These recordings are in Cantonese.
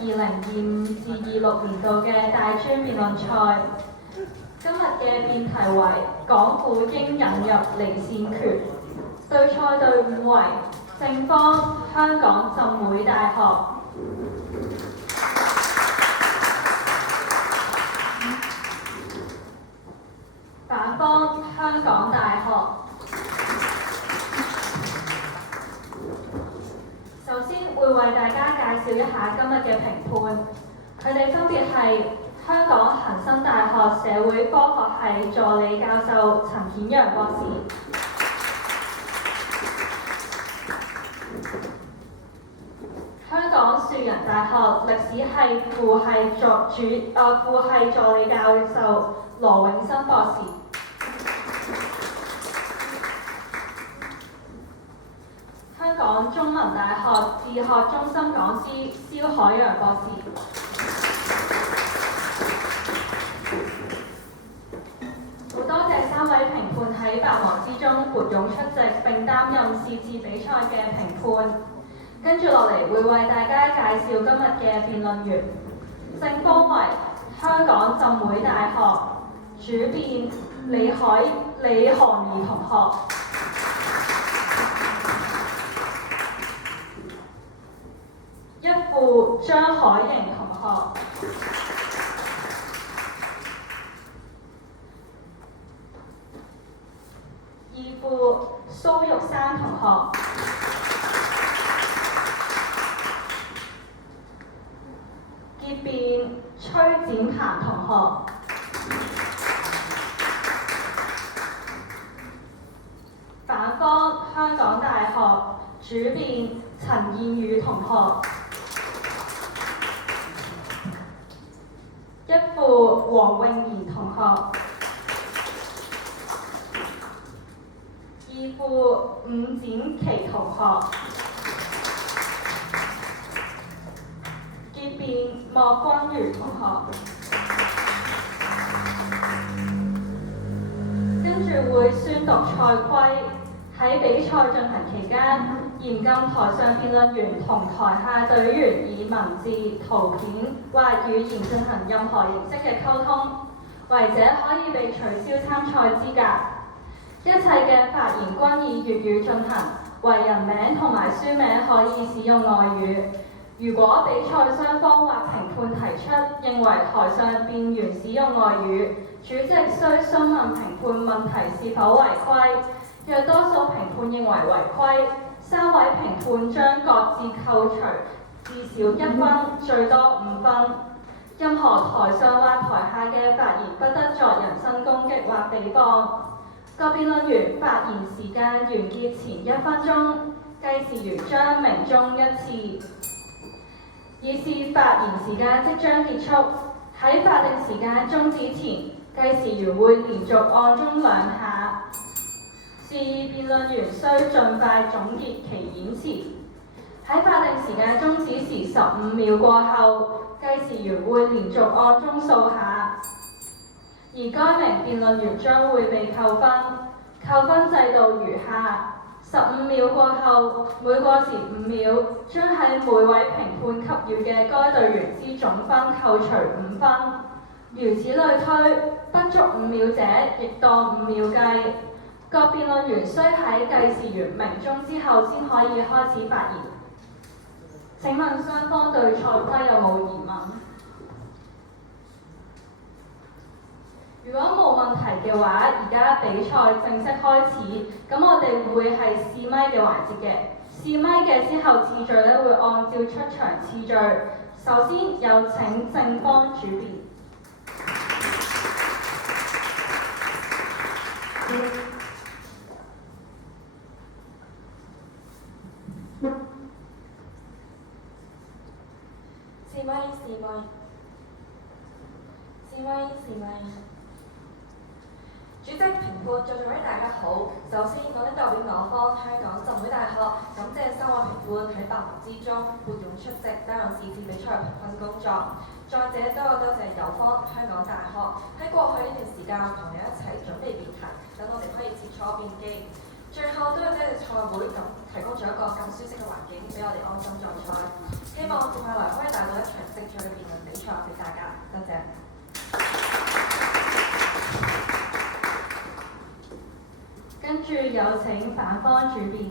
2025至26年度嘅大專辯論賽。今日嘅辯題為港府應引入離線權，對賽隊伍為正方香港浸會大學，反方香港大學。首先會為大家介紹一下今日嘅評判，佢哋分別係香港恒生大學社會科學系助理教授陳顯陽博士，香港樹仁大學歷史系副系助理教授羅永生博士。香港中文大學自學中心講師蕭海洋博士。好多謝3位評判喺百忙之中撥冗出席並擔任是次比賽嘅評判。跟住落嚟會為大家介紹今日嘅辯論員。正方為香港浸會大學，主辯李韓儀同學。一副張海瑩同學，二副蘇玉山同學，結辯崔展鵬同學，反方香港大學，主辯陳燕宇同學。一副黃詠賢同學，二副伍展琪同學，結辯莫君如同學。跟住會宣讀賽規，喺比賽進行期間，嚴禁台上辯論員同台下隊員以文字、圖片或語言進行任何形式嘅溝通，違者可以被取消參賽資格。一切嘅發言均以粵語進行，為人名同埋書名可以使用外語。如果比賽雙方或評判提出認為台上辯員使用外語，主席須詢問評判問題是否違規。若多數評判認為違規，3位評判將各自扣除至少1分，最多5分。任何台上或台下嘅發言不得作人身攻擊或誹謗。各辯論員發言時間完結前1分鐘，計時員將鳴鐘1次，以示發言時間即將結束。喺法定時間終止前，計時員會連續按鐘2下。示意辯論員須盡快總結其演詞。喺法定時間終止時15秒過後，計時員會連續按鐘數下，而該名辯論員將會被扣分。扣分制度如下：15秒過後，每過時5秒，將喺每位評判給予嘅該隊員之總分扣除5分。如此類推，不足5秒者亦當5秒計。各辯論員須喺計時員鳴鐘之後先可以開始發言。請問雙方對賽規有冇疑問？如果冇問題嘅話，而家比賽正式開始。咁我哋會係試咪嘅環節嘅。試咪嘅先後次序咧會按照出場次序。首先有請正方主辯。試咪。主席、評判、在座位大家好。首先，我代表我方香港浸會大學感謝3位評判喺百忙之中撥冗出席擔任是次比賽評分工作。再者，多謝友方香港大學喺過去呢段時間同你一齊準備辯題，等我哋可以切磋辯機。最後都要多謝賽會咁提供咗一個咁舒適嘅環境俾我哋安心作賽。希望接下來可以帶到一場精彩嘅辯論比賽俾大家，多謝。跟住有請反方主辯。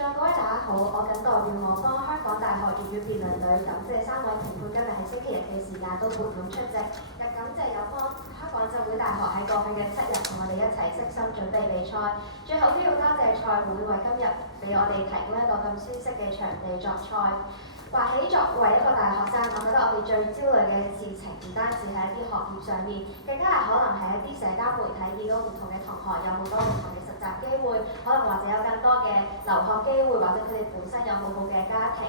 各位大家好，我謹代表我方香港大學粵語辯論隊感謝3位評判今日喺星期日嘅時間都撥款出席，亦感謝有方香港浸會大學喺過去嘅7日同我哋一齊悉心準備比賽。最後都要多謝賽會為今日俾我哋提供一個咁舒適嘅場地作賽。話起作為一個大學生，我覺得我哋最焦慮嘅事情唔單止係一啲學業上面，更加係可能係一啲社交媒體見到唔同嘅同學有好多唔同嘅實習機會，可能或者有更多嘅留學機會，或者佢哋本身有好好嘅家庭。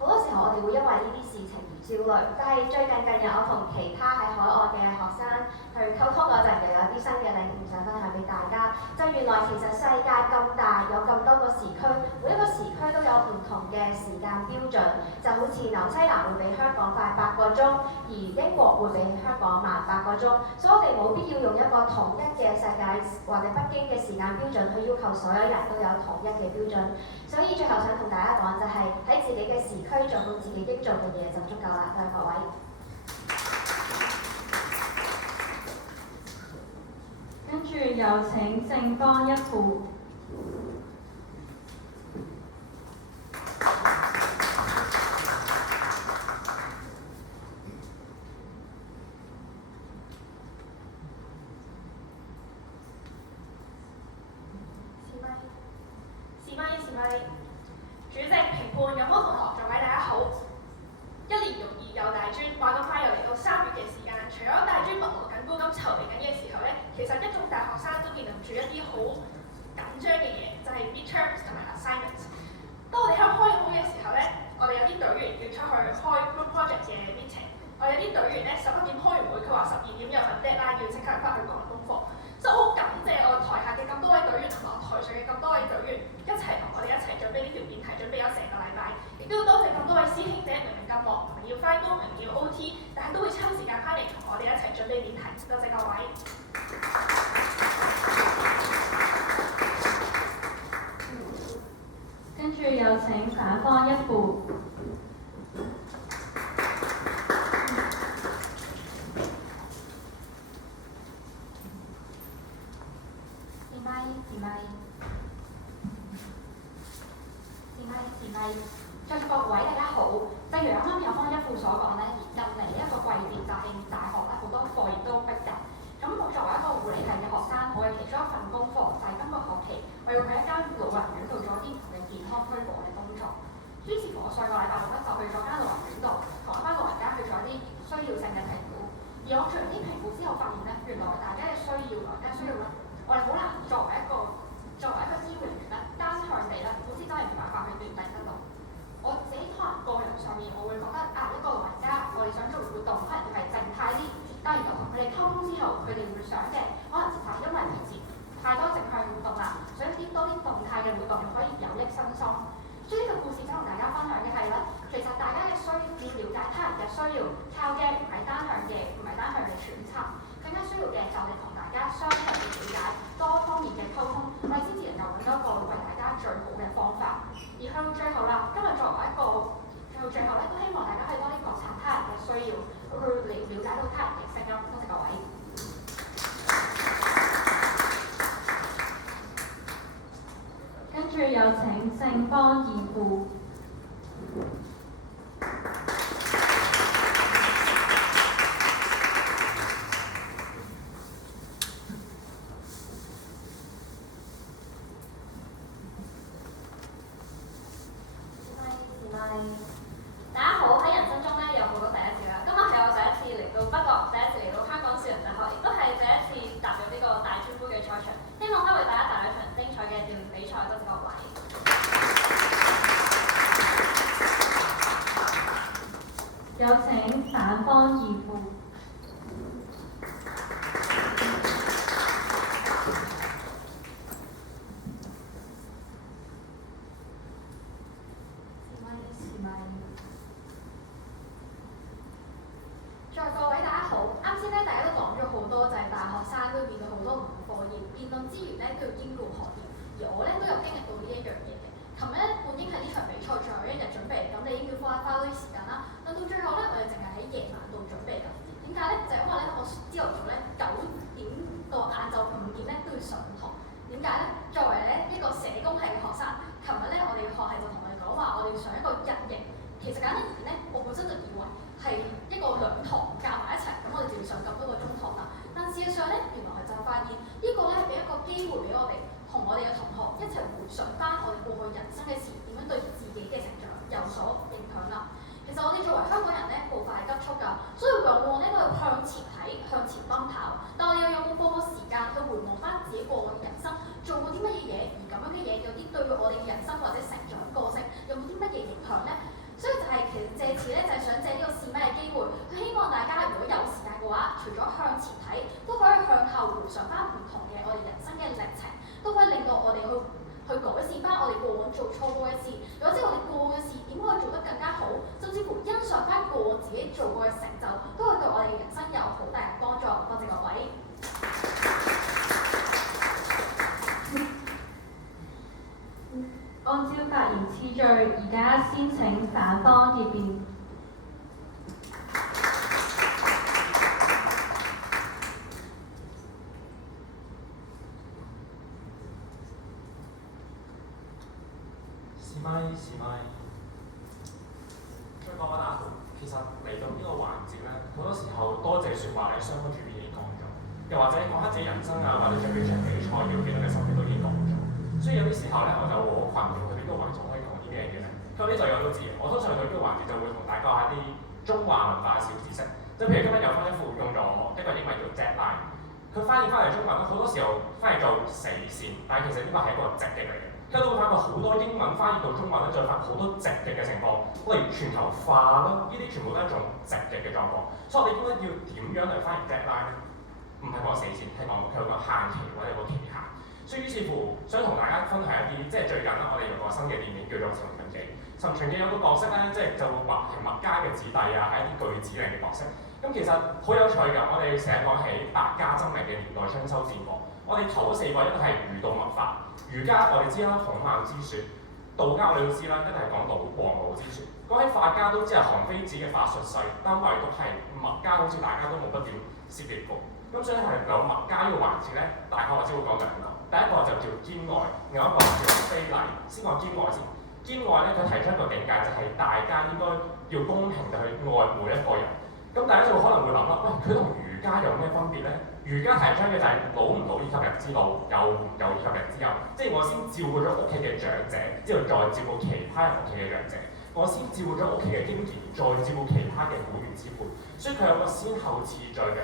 好多時候我哋會因為呢啲事情而焦慮，但係最近日我同其他喺海外嘅學生去溝通嗰陣，又有啲新嘅領悟想分享俾大家。就原來其實世界咁大，有咁多個時區，每一個時區都有唔同嘅時間標準。就好似紐西蘭會比香港快8個鐘，而英國會比香港慢8個鐘，所以我哋冇必要用一個統一嘅世界或者北京嘅時間標準去要求所有人都有統一嘅標準。所以最後想同大家講就係喺自己嘅時區做到自己應做嘅嘢就足夠啦，多謝各位。跟住有請正方一副。主席、評判、有方同學，各位大家好。一年容易又大專，話咁快又嚟到3月嘅時間。除咗大專密鑼緊鼓咁籌備緊嘅時候呢，其實一眾大學生都面臨住一啲好緊張嘅嘢，就係 midterms 同埋 assignments。當我哋喺度開會嘅時候呢，我哋有啲隊員要出去開 group project 嘅 meeting， 我有啲隊員呢11點開完會，佢話12點有份 deadline要即刻翻去趕功課。所以我好感謝我台下嘅咁多位隊員同埋我台上嘅咁多位隊員一齊同我哋一齊準備呢條辯題，準備咗成個禮拜。亦都要多謝咁多位師兄姐明明咁忙，明明要翻工，明明要 OT， 但係都會抽時間翻嚟同我哋一齊準備辯題。多謝各位。跟住有請反方一副。在座各位大家好，正如啱啱有方一副所講咧，近嚟呢一個季節就係大學咧好多課業都逼緊。咁我作為一個護理系嘅學生，我嘅其中一份功課就係今個學期我要去一間老人院度做一啲唔同嘅健康推廣嘅工作。於是乎我上個禮拜六咧就去咗間老人院度，同一班老人家去做一啲需要性嘅評估。而我做完啲評估之後發現咧，原來大家嘅需要，大家需要咧，我哋好難作為一個醫護人員咧，單向地咧，好似真係冇辦法去斷定得到。我自己可能個人上面，我會覺得一個老人家，我哋想做活動，可能要係靜態啲，但係然後同佢哋溝通之後，佢哋會想嘅，可能就係因為平時太多靜態活動啦，想多啲動態嘅活動，可以有益身心。所以呢個故事想同大家分享嘅係咧，其實大家嘅需要，要了解他人嘅需要，靠嘅唔係單向嘅揣測，更加需要嘅就係同大家相互嘅了解，多方面嘅溝通，我哋先至能夠揾到一個為大家最好嘅方法。而去到最後啦，今日作為一個去到最後咧，都希望大家可以多啲覺察他人嘅需要，去了解到他人嘅聲音。多謝各位。跟住有請正方二副。大家好，喺人生中咧有好多第一次啦。今日係我第一次嚟到北角，第一次嚟到香港少人大學，亦都係第一次踏入呢個大專杯嘅賽場。希望可以為大家帶來一場精彩嘅辯論比賽。多謝各位。論之餘咧都要兼顧學業，而我咧都有經歷到呢一樣嘢嘅。琴日咧本應係呢場比賽最後一日準備，咁你已經要花多啲時間啦。但到最後咧，我哋淨係喺夜晚度準備㗎。點解咧？就係因為咧，我朝頭早咧9點到晏晝5點咧都要上堂。點解咧？作為咧一個社工系嘅學生，琴日咧我哋嘅學系就同我哋講話，我哋要上一個日營。其實簡單而言咧，我本身就以為係一個2堂夾埋一齊，咁我哋就要上咁多個鐘堂啦。但事實上咧，原來係就發現呢個咧係俾一個機會俾我哋同我哋嘅同學一齊回想翻我哋過去人生嘅事點樣對自己嘅成長有所影響啦。其實我哋作為香港人咧，步伐係急速㗎，所以往往咧都係向前睇、向前奔跑。但我哋又有冇放過時間去回望翻自己過往嘅人生，做過啲乜嘢嘢？而咁樣嘅嘢有啲對我哋嘅人生或者成長個性有冇啲乜嘢影響咧？所以就係其實借此咧，就係想借呢個試咪嘅機會，希望大家如果有時間嘅話，除咗向前睇，都可以向後回想翻唔同嘅我哋人生嘅歷程，都可以令到我哋去改善翻我哋過往做錯過嘅事，又或者我哋過往嘅事點可以做得更加好，甚至乎欣賞翻過往自己做過嘅成就，都會對我哋嘅人生有好大嘅幫助。多謝各位。按照發言次序，而家先請反方結辯。試咪，再講翻阿豪，其實嚟到呢個環節咧，好多時候多謝説話咧，雙方主編已經講咗，又或者講下自己人生啊，或者準備場比賽要幾多嘅心血都已經講咗。所以有啲時候咧，我就好困擾佢邊個環節可以講啲咩嘢咧。後尾就有咗字，我通常去呢個環節就會同大家講一啲中華文化嘅小知識，即係譬如今日有翻一副用咗一個英文叫 deadline， 佢翻譯翻嚟中文咧，好多時候翻譯做死線，但係其實呢個係一個直譯嚟嘅。聽到會發覺好多英文翻譯到中文咧，就會發覺好多直譯嘅情況，例如全球化啦，呢啲全部都係一種直譯嘅狀況。所以我哋應該要點樣嚟翻譯 deadline 咧？唔係講死線，係講佢有個限期或者有個期限。所以於是乎，想同大家分享一啲，即係最近啦，我哋有個新嘅電影叫做《尋秦記》。尋秦記有個角色咧，即係就會話係墨家嘅子弟啊，係一啲巨子嚟嘅角色。咁其實好有趣㗎，我哋成日講起百家爭鳴嘅年代春秋戰國。我哋頭嗰4個一定係儒道墨法，儒家我哋知啦，孔孟之説；道家我哋都知啦，一定係講到黃老之説。講起法家都知係韓非子嘅法術勢，但唯獨係墨家好似大家都冇乜點涉獵過。咁所以係有墨家呢個環節咧，大概我只會講2個。第一個就叫兼愛，另一個叫非禮。先講兼愛先。兼愛咧，佢提出一個境界就係大家應該要公平地去愛每一個人。咁大家就可能會諗啦，喂，佢同儒家有咩分別咧？儒家提倡嘅就係老唔老以及人之老，有唔有以及人之幼，即係我先照顧咗屋企嘅長者，之後再照顧其他人屋企嘅長者。我先照顧咗屋企嘅經濟，再照顧其他嘅會員之輩。所以佢有個先後次序嘅，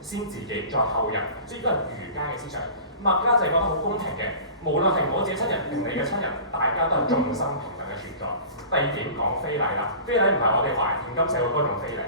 先自己再後人。所以呢個係儒家嘅思想。墨家就係覺得好公平嘅，無論係我自己親人定你嘅親人，大家都係眾生平等嘅存在。第二點講非禮啦，非禮唔係我哋話現今社會嗰種非禮。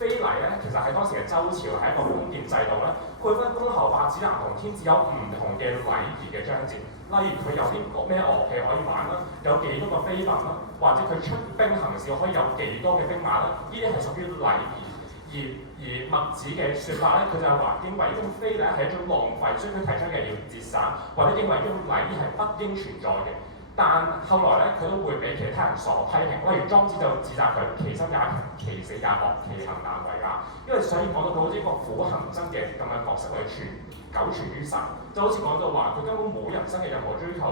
非禮咧，其實喺當時嘅周朝係一個封建制度咧，佢分公侯伯子男同天子有唔同嘅禮儀嘅章節。例如佢有啲咩樂器可以玩啦，有幾多個妃嬪啦，或者佢出兵行事可以有幾多嘅兵馬啦，呢啲係屬於禮儀。而墨子嘅説法咧，佢就係話認為呢種非禮係一種浪費，所以佢提出嘅要節省，或者認為呢種禮儀係不應存在嘅。但後來咧，佢都會俾其他人所批評。例如莊子就指責佢其生也平，其死也惡，其行難為也。因為所以講到佢好似一個苦行僧嘅咁嘅角色去久存於世，就好似講到話佢根本冇人生嘅任何追求，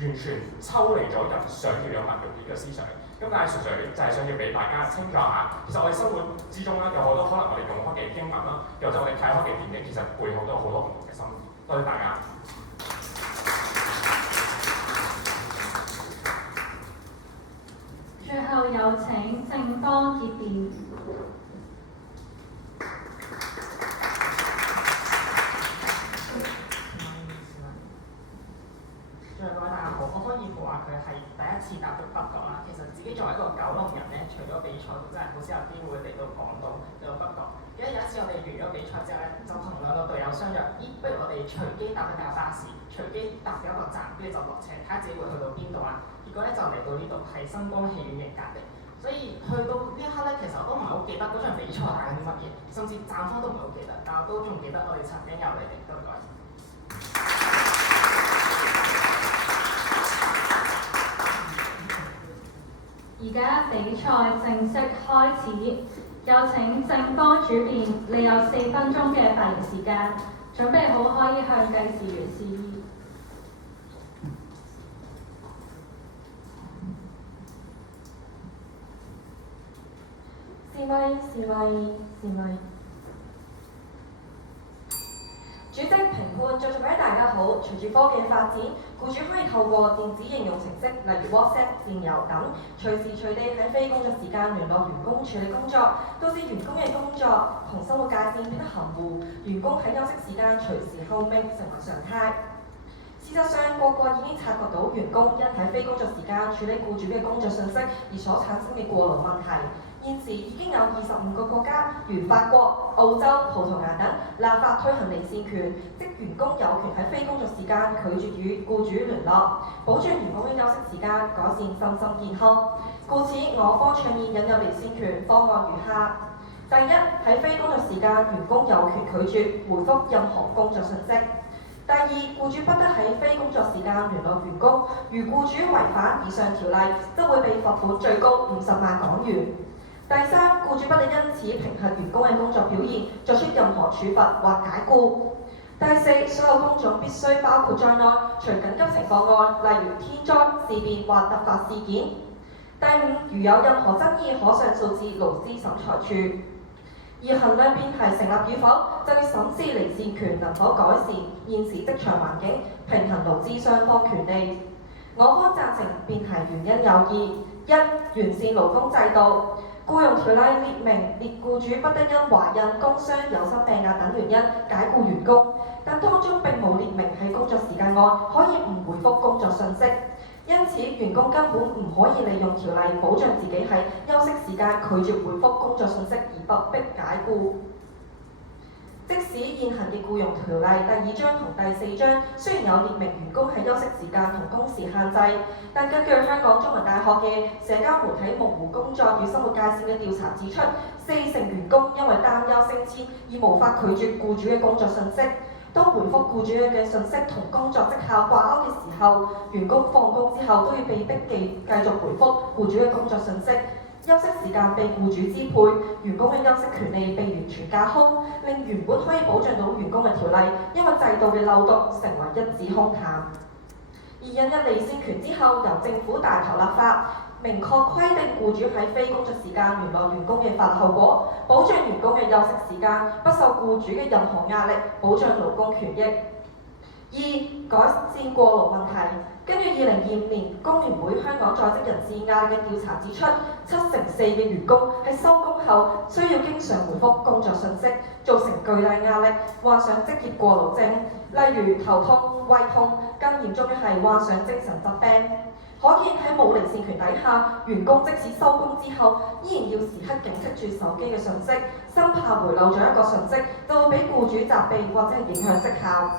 完全抽離咗人想要有物欲呢個思想。咁但係純粹就係想要俾大家清楚下，其實我哋生活之中咧有好多可能我哋用開嘅經文啦，又或者我哋睇開嘅電影，其實背後都有好多唔同嘅心意。多謝大家。最後有請正方結辯。各位大家好，我可以話佢係第一次踏足北角啦。其實自己作為一個九龍人咧，除咗比賽，都真係好少有機會嚟到港島嚟到北角。記得有一次我哋完咗比賽之後咧，就同2個隊友相約，咦，不如我哋隨機搭一架巴士，隨機搭咗一個站，跟住就落車，睇下自己會去到邊度啦。結果咧就嚟到呢度，係新光戲院嘅隔離。所以去到呢一刻咧，其實我都唔係好記得嗰場比賽打緊啲乜嘢，甚至站方都唔係好記得，但我都仲記得我哋曾經有嚟嘅。多謝各位。而家比賽正式開始，有請正方主辯，你有4分鐘嘅發言時間，準備好可以向計時員示意。示威。主席、評判、在座位大家好。隨住科技發展，僱主可以透過電子應用程式，例如 WhatsApp、電郵等，隨時隨地喺非工作時間聯絡員工處理工作，導致員工嘅工作同生活界線變得含糊，員工喺休息時間隨時候命成為常態。事實上，各國已經察覺到員工因喺非工作時間處理僱主嘅工作信息而所產生嘅過勞問題。現時已經有25個國家，如法國、澳洲、葡萄牙等，立法推行離線權，即員工有權喺非工作時間拒絕與僱主聯絡，保障員工嘅休息時間，改善身心健康。故此，我方倡議引入離線權方案如下：第一，喺非工作時間，員工有權拒絕回覆任何工作信息。第二，僱主不得喺非工作時間聯絡員工，如僱主違反以上條例，則會被罰款最高50萬港元。第三，僱主不得因此評核員工嘅工作表現，作出任何處罰或解雇。第四，所有工種必須包括在內，除緊急情況外，例如天災、事變或突發事件。第五，如有任何爭議，可上訴至勞資審裁處。而衡量辯題成立與否，就要審視離線權能否改善現時職場環境，平衡勞資雙方權利。我方贊成辯題原因有二：一、完善勞工制度。僱傭條例列明，列僱主不得因懷孕、工傷、有生病假等原因解僱員工，但當中並無列明喺工作時間外可以唔回覆工作信息。因此，員工根本唔可以利用條例保障自己喺休息時間拒絕回覆工作信息而被迫解僱。即使現行嘅僱傭條例第2章同第4章雖然有列明員工喺休息時間同工時限制，但根據香港中文大學嘅社交媒體模糊工作與生活界線嘅調查指出，40%員工因為擔憂升遷而無法拒絕僱主嘅工作信息。當回覆僱主嘅信息同工作績效掛鈎嘅時候，員工放工之後都要被迫繼續回覆僱主嘅工作信息。休息時間被僱主支配，員工嘅休息權利被完全架空，令原本可以保障到員工嘅條例，因為制度嘅漏洞成為一紙空談。而引入離線權之後，由政府帶頭立法，明確規定僱主喺非工作時間聯絡員工嘅法律後果，保障員工嘅休息時間不受僱主嘅任何壓力，保障勞工權益。二、改善過勞問題。根據2025年工聯會香港在職人士壓力嘅調查指出，74%嘅員工喺收工後需要經常回覆工作信息，造成巨大壓力，患上職業過勞症，例如頭痛、胃痛，更嚴重嘅係患上精神疾病。可見喺冇離線權底下，員工即使收工之後，依然要時刻警惕住手機嘅訊息，生怕回漏咗一個訊息，就會俾僱主責備或者係影響績效。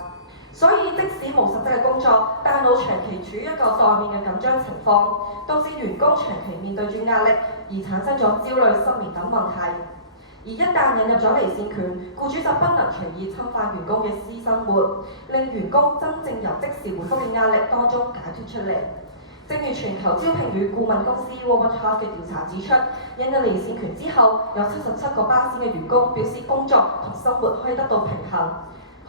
所以即使冇實質嘅工作，大腦長期處於一個待命嘅緊張情況，導致員工長期面對住壓力，而產生咗焦慮、失眠等問題。而一旦引入咗離線權，僱主就不能隨意侵犯員工嘅私生活，令員工真正由即時回覆嘅壓力當中解脫出嚟。正如全球招聘與顧問公司 Robert Half 嘅調查指出，引入離線權之後，有77%嘅員工表示工作同生活可以得到平衡。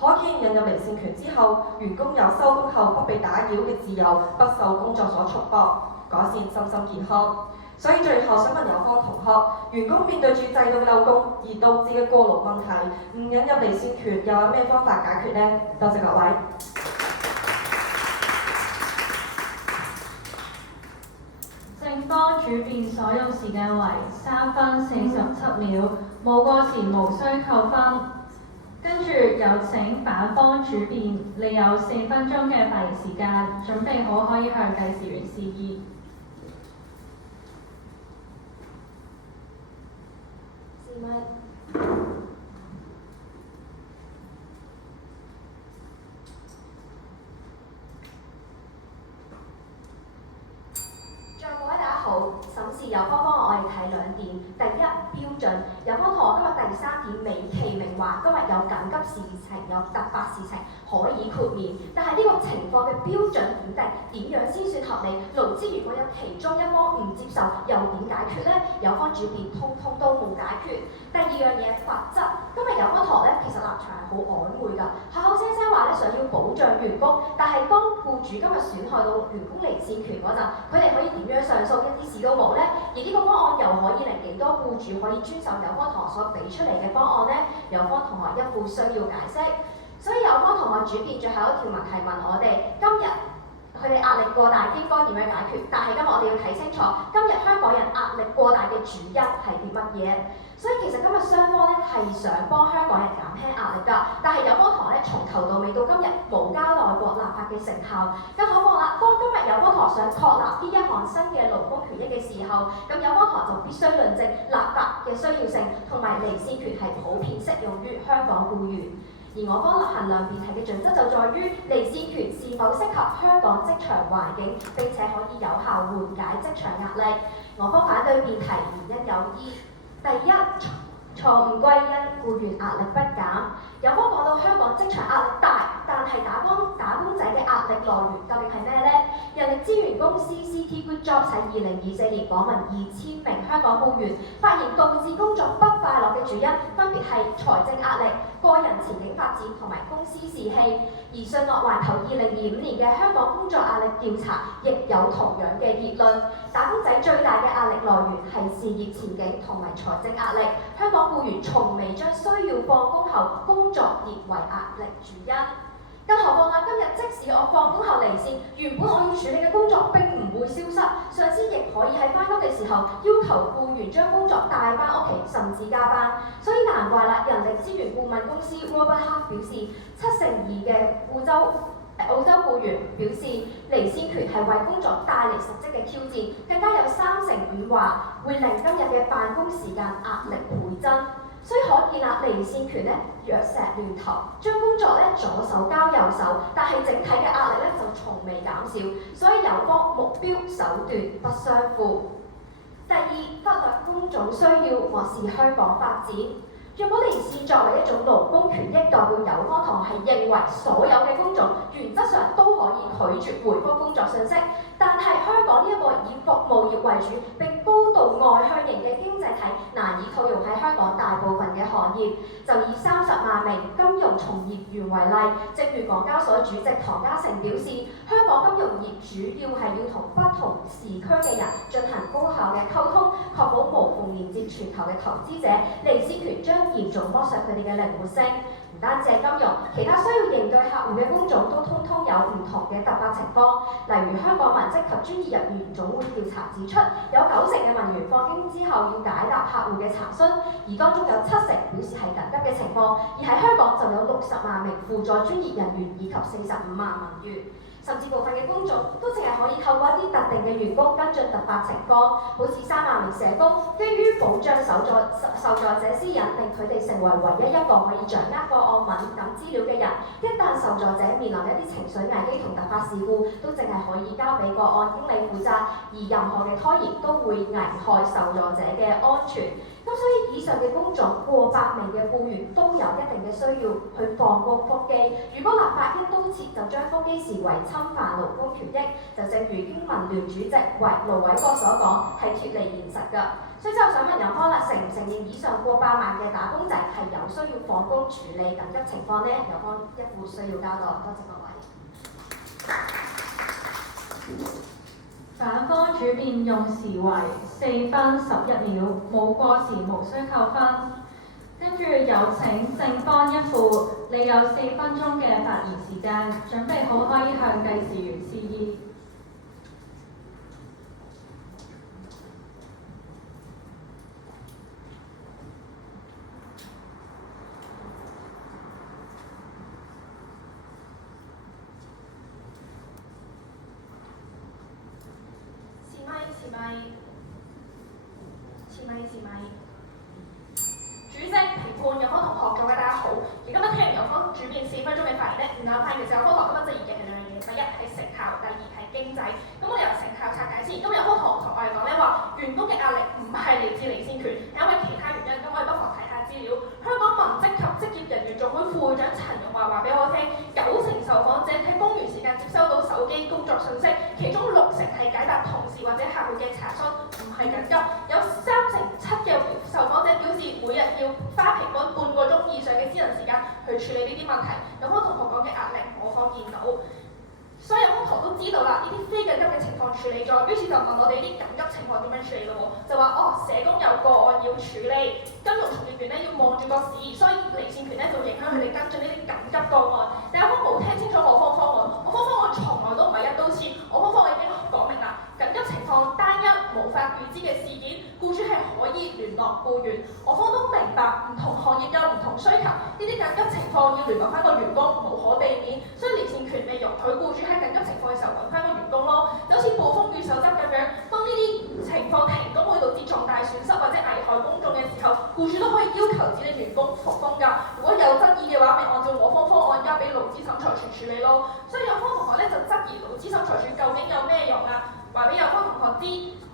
可見引入離線權之後，員工有收工後不被打擾嘅自由，不受工作所束縛，改善身心健康。所以最後想問有方同學，員工面對住制度嘅漏洞而導致嘅過勞問題，唔引入離線權又有咩方法解決呢？多謝各位。正方主辯所用時間為3分47秒，冇過時無需扣分。跟住有請反方主辯，你有4分鐘嘅發言時間，準備好可以向計時員示意。示威。各位大家好，審視有方方案我哋睇2點。第一，標準。有方同學今日第第三點美其名話今日有緊急事情，有突發事情可以豁免，但係呢個情況嘅標準點樣先算合理？勞資如果有其中一方唔接受，又點解決呢？有方主辯通通都冇解決。第二樣嘢罰則，今日有方堂咧，其實立場係好曖昧㗎，口口聲聲話咧想要保障員工，但係當僱主今日損害到員工離線權嗰陣，佢哋可以點樣上訴？一啲事都冇呢？而呢個方案又可以令幾多僱主可以遵守有方同學所俾出嚟嘅方案呢？有方同學一副需要解釋，所以有方同學主辯最後一條問題問我哋：今日佢哋壓力過大應該點樣解決？但係今日我哋要睇清楚，今日香港人壓力過大嘅主因係啲乜嘢？所以其實今日雙方咧係想幫香港人減輕壓力㗎，但係有方堂咧從頭到尾到今日冇交代過立法嘅成效。更何況啦，當今日有方堂想確立呢一項新嘅勞工權益嘅時候，咁有方堂就必須論證立法嘅需要性同埋離線權係普遍適用於香港僱員。而我方衡量辯題嘅準則就在於離線權是否適合香港職場環境，並且可以有效緩解職場壓力。我方反對辯題原因有二。第一，錯誤歸因僱員壓力不減。有方講到香港職場壓力大，但係打工仔嘅壓力來源究竟係咩呢？人力資源公司 CT Good Job 喺2024年訪問2000名香港僱員，發現導致工作不快樂嘅主因分別係財政壓力、個人前景發展同埋公司士氣。而信樂環球2025年嘅香港工作壓力調查亦有同樣嘅結論，打工仔最大嘅壓力來源係事業前景同埋財政壓力。香港僱員從未將需要放工後工作列為壓力主因。更何況啦，今日即使我放工後離線，原本我要處理嘅工作並唔會消失，上司亦可以喺返工嘅時候要求僱員將工作帶返屋企，甚至加班。所以難怪啦，人力資源顧問公司 Robert Half 表示，72%嘅澳洲僱員表示離線權係為工作帶嚟實質嘅挑戰，更加有35%話會令今日嘅辦公時間壓力倍增。所以可見啦，離線權咧若石亂投，將工作咧左手交右手，但係整體嘅壓力咧就從未減少。所以有方目標手段不相符。第二，忽略工種需要或是香港發展。若果離線作為一種勞工權益，代表有方堂係認為所有嘅工種原則上都可以拒絕回覆工作信息，但係香港呢一個以服務業為主並高度外向型嘅經濟體，難以套用喺香港大部分嘅行業。就以30萬名金融從業員為例，正如港交所主席唐家成表示，香港金融業主要係要同不同時區嘅人進行高效嘅溝通，確保無縫連接全球嘅投資者。離線權將嚴重剝削佢哋嘅靈活性。唔單止係金融，其他需要應對客戶嘅工種都通通有唔同嘅突發情況。例如香港文職及專業人員總會調查指出，有90%嘅文員放工之後要解答客戶嘅查詢，而當中有70%表示係緊急嘅情況。而喺香港就有60萬名輔助專業人員以及45萬文員。甚至部分嘅工種都淨係可以透過一啲特定嘅員工跟進突發情況，好似3萬名社工，基於保障受助者私隱，令佢哋成為唯一一個可以掌握個案敏感資料嘅人。一旦受助者面臨一啲情緒危機同突發事故，都淨係可以交俾個案經理負責，而任何嘅拖延都會危害受助者嘅安全。咁所以以上嘅工種過百名嘅僱員都有一定嘅需要去放工復機。如果立法一刀切就將復機視為侵犯勞工權益，就正如經民聯主席盧偉國所講，係脫離現實㗎。所以之後想問有方啦，承唔承認以上過百萬嘅打工仔係有需要放工處理緊急情況呢？有方一副需要交代，多謝各位。反方主辯用時為4分11秒，冇過時無需扣分。跟住有請正方一副，你有4分鐘嘅發言時間，準備好可以向計時員示意。主席、評判、有方同學，各位大家好。而今日聽完有方主辯4分鐘嘅發言咧，然後發現其實有方同學今日質疑嘅係兩樣嘢，第一係成效，第二係經濟。咁我哋由成效拆解先。今日有方同學同我哋講咧話，員工嘅壓力唔係嚟自離線權，係因為其他原因。咁我哋不妨睇下資料。副會長陳勇華話俾我聽，90%受訪者喺公餘時間接收到手機工作信息，其中60%係解答同事或者客戶嘅查詢，唔係緊急。有37%嘅受訪者表示每日要花平均半個鐘以上嘅私人時間去處理呢啲問題。有方同學講嘅壓力，我方見到。所以有方同學都知道啦，呢啲非緊急嘅情況處理咗，於是就問我哋啲緊急情況點樣處理咯喎，就話社工有個案要處理，金融從業員咧要望住個市，所以離線權咧就影響佢哋跟進呢啲緊急個案。但有方冇聽清楚我方方案，我方方案從來都唔係一刀切，我方方案已經講明啦，緊急情況單一無法預知嘅事件，僱主係可以聯絡僱員。我方都明白唔同行業有唔同需求，呢啲緊急情況要聯絡翻個員工無可避免，所以離線權未容許僱主喺緊急情況嘅時候揾翻個員工咯。就好似暴風雨守則咁樣，當呢啲情況停工會導致重大損失或者危害公眾嘅時候，僱主都可以要求指令員工復工㗎。如果有爭議嘅話，咪按照我方方案交俾勞資審裁處處理咯。所以有方同學咧就質疑勞資審裁處究竟有咩用啊？話俾有方同學知，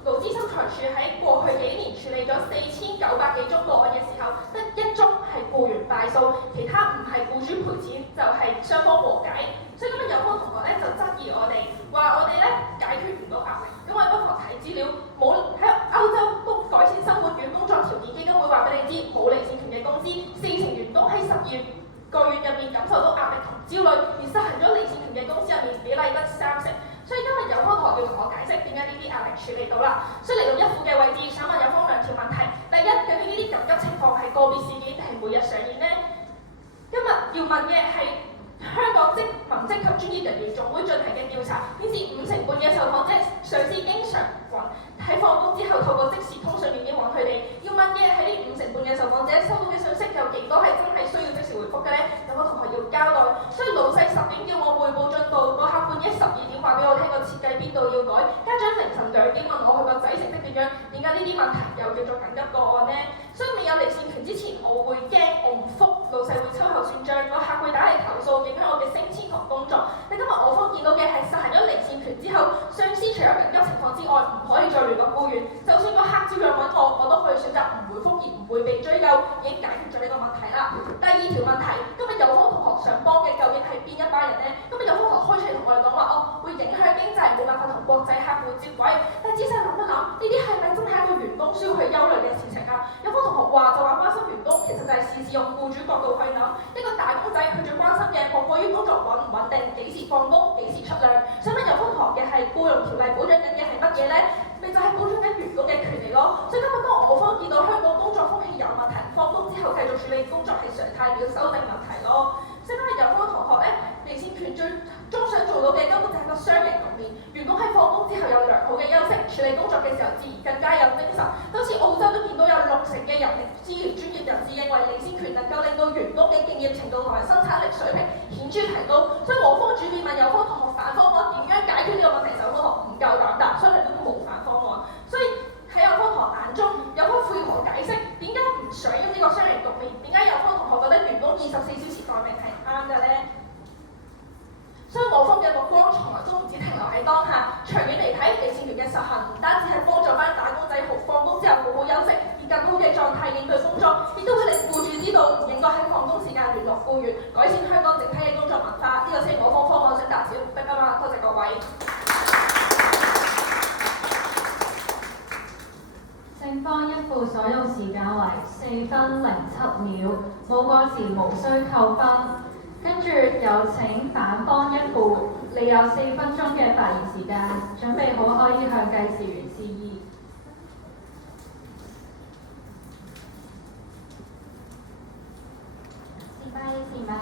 勞資審裁處喺過去幾年處理咗4900幾宗個案嘅時候，得1宗係僱員敗訴，其他唔係僱主賠錢，就係雙方和解。所以今日有方同學咧就質疑我哋，話我哋咧解決唔到壓力，因為不妨睇資料，冇喺歐洲都改善生活與工作條件基金會話俾你知，冇離線權嘅公司，40%員工喺12個月入面感受到壓力同焦慮，而實行咗離線權嘅公司入面比例得30%。所以今日有方同學要同我解釋點解呢啲壓力處理到啦。所以嚟到一副嘅位置，想問有方2條問題。第一，究竟呢啲緊急情況係個別事件定係每日上演呢？今日要問嘅係香港文職及專業人員總會進行嘅調查，顯示50%半嘅受訪者上司經常喺放工之後透過即時通訊軟件揾佢哋。要問嘅係呢50%半嘅受訪者收到嘅信息有幾多係真係需要即時回覆嘅呢？有個同學要交代。所以老細10點叫我匯報進度，個客半夜12點話俾我聽個設計邊度要改，家長凌晨2點問我佢個仔成績點樣，點解呢啲問題又叫做緊急個案呢？所以未有離線權之前，我會驚我唔覆，老細會秋後算賬，個客會打嚟投訴，影響我嘅升遷同工作。但今日我方見到嘅係實行咗離線權之後，上司除咗緊急情況之外，唔可以再聯絡僱員，就算個客照樣揾我都可以選擇唔回覆而唔會被追究，已經解決咗呢個問題啦。第2條問題，今日有方同學想幫嘅究竟係邊一班人呢？今日有方同學開出嚟同我哋講話，會影響經濟，冇辦法同國際客戶接軌。但係仔細諗一諗，呢啲係咪真係一個員工需要去憂慮嘅事情啊？有方同學話就話關心員工，其實就係事事用僱主角度去諗。一個打工仔佢最關心嘅莫過於工作穩唔穩定，幾時放工，幾時出糧。想問有方同學嘅係僱傭條例保障緊嘅係乜嘢呢？咪就係保障緊員工嘅權利咯。所以今日當我方見到香港工作風氣有問題，放工之後繼續處理工作係常態，要修訂問題咯。所以今日有方同學咧，離線權最終想做到嘅根本就係個雙贏局面。員工喺放工之後有良好嘅休息，處理工作嘅時候自然更加有精神。就好似澳洲都見到有60%嘅人力資源專業人士認為離線權能夠令到員工嘅敬業程度同埋生產力水平顯著提高。所以我方主辯問有方同學反方案點樣解決呢個問題，有方同學唔夠膽答，所以佢都冇反方案。所以喺有方同學眼中，有方配合解釋點解唔想用呢個雙贏局面？點解有方同學覺得員工24小時待命係啱嘅呢？所以我方嘅目光從來都唔止停留喺當下，長遠嚟睇，離線權嘅實行唔單止係幫助班打工仔放工之後好好休息，以更好嘅狀態應對工作，亦都會令僱主知道唔應該喺放工時間聯絡僱員，改善香港整體嘅工作文化。呢個先係我方方案想達至嘅目的啊嘛！多謝各位。正方一副所用時間為4分07秒，冇過時無需扣分。跟住有請反方一副，你有4分鐘嘅發言時間，準備好可以向計時員示意。示咪。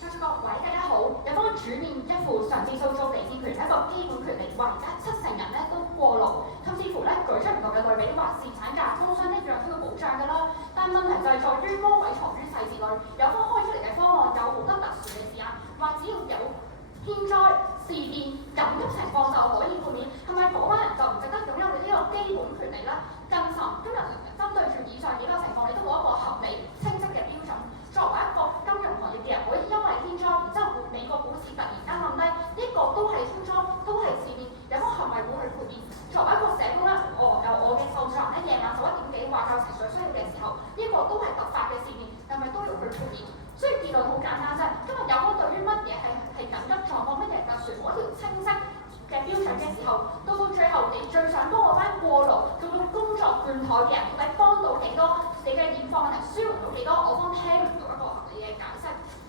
在座各位大家好，有方主面一副嘗試塑造離線權係一個基本權利，話而家70%人咧都過勞，甚至乎咧舉出唔同嘅對比，話侍產假、工傷一樣都要保障㗎啦。但問題就係在於魔鬼藏於細節裏，有方開出嚟嘅方案有好多特殊嘅時間，話只要有天災、事變、緊急情況就可以豁免，係咪嗰班人就唔值得擁有你呢個基本權利咧？更甚，今日針對住以上幾個情況，你都冇一個合理清晰嘅標準。作為一個金融行業嘅人，可以因為天災，然之後美國股市突然間冧低，呢個都係天災，都係事變，有方係咪會去豁免？作為一個社工咧，由我嘅受助人咧，夜晚11點幾話佢有情緒需要嘅時候，呢個都係突發嘅事件，係咪都要去處理？所以結論好簡單啫。今日有方對於乜嘢係緊急狀況，乜嘢特殊嗰條清晰嘅標準嘅時候，到最後你最想幫我班過勞做到工作倦怠嘅人，到底幫到幾多？你嘅現況問題舒緩到幾多？我方聽唔到一個合理嘅解釋。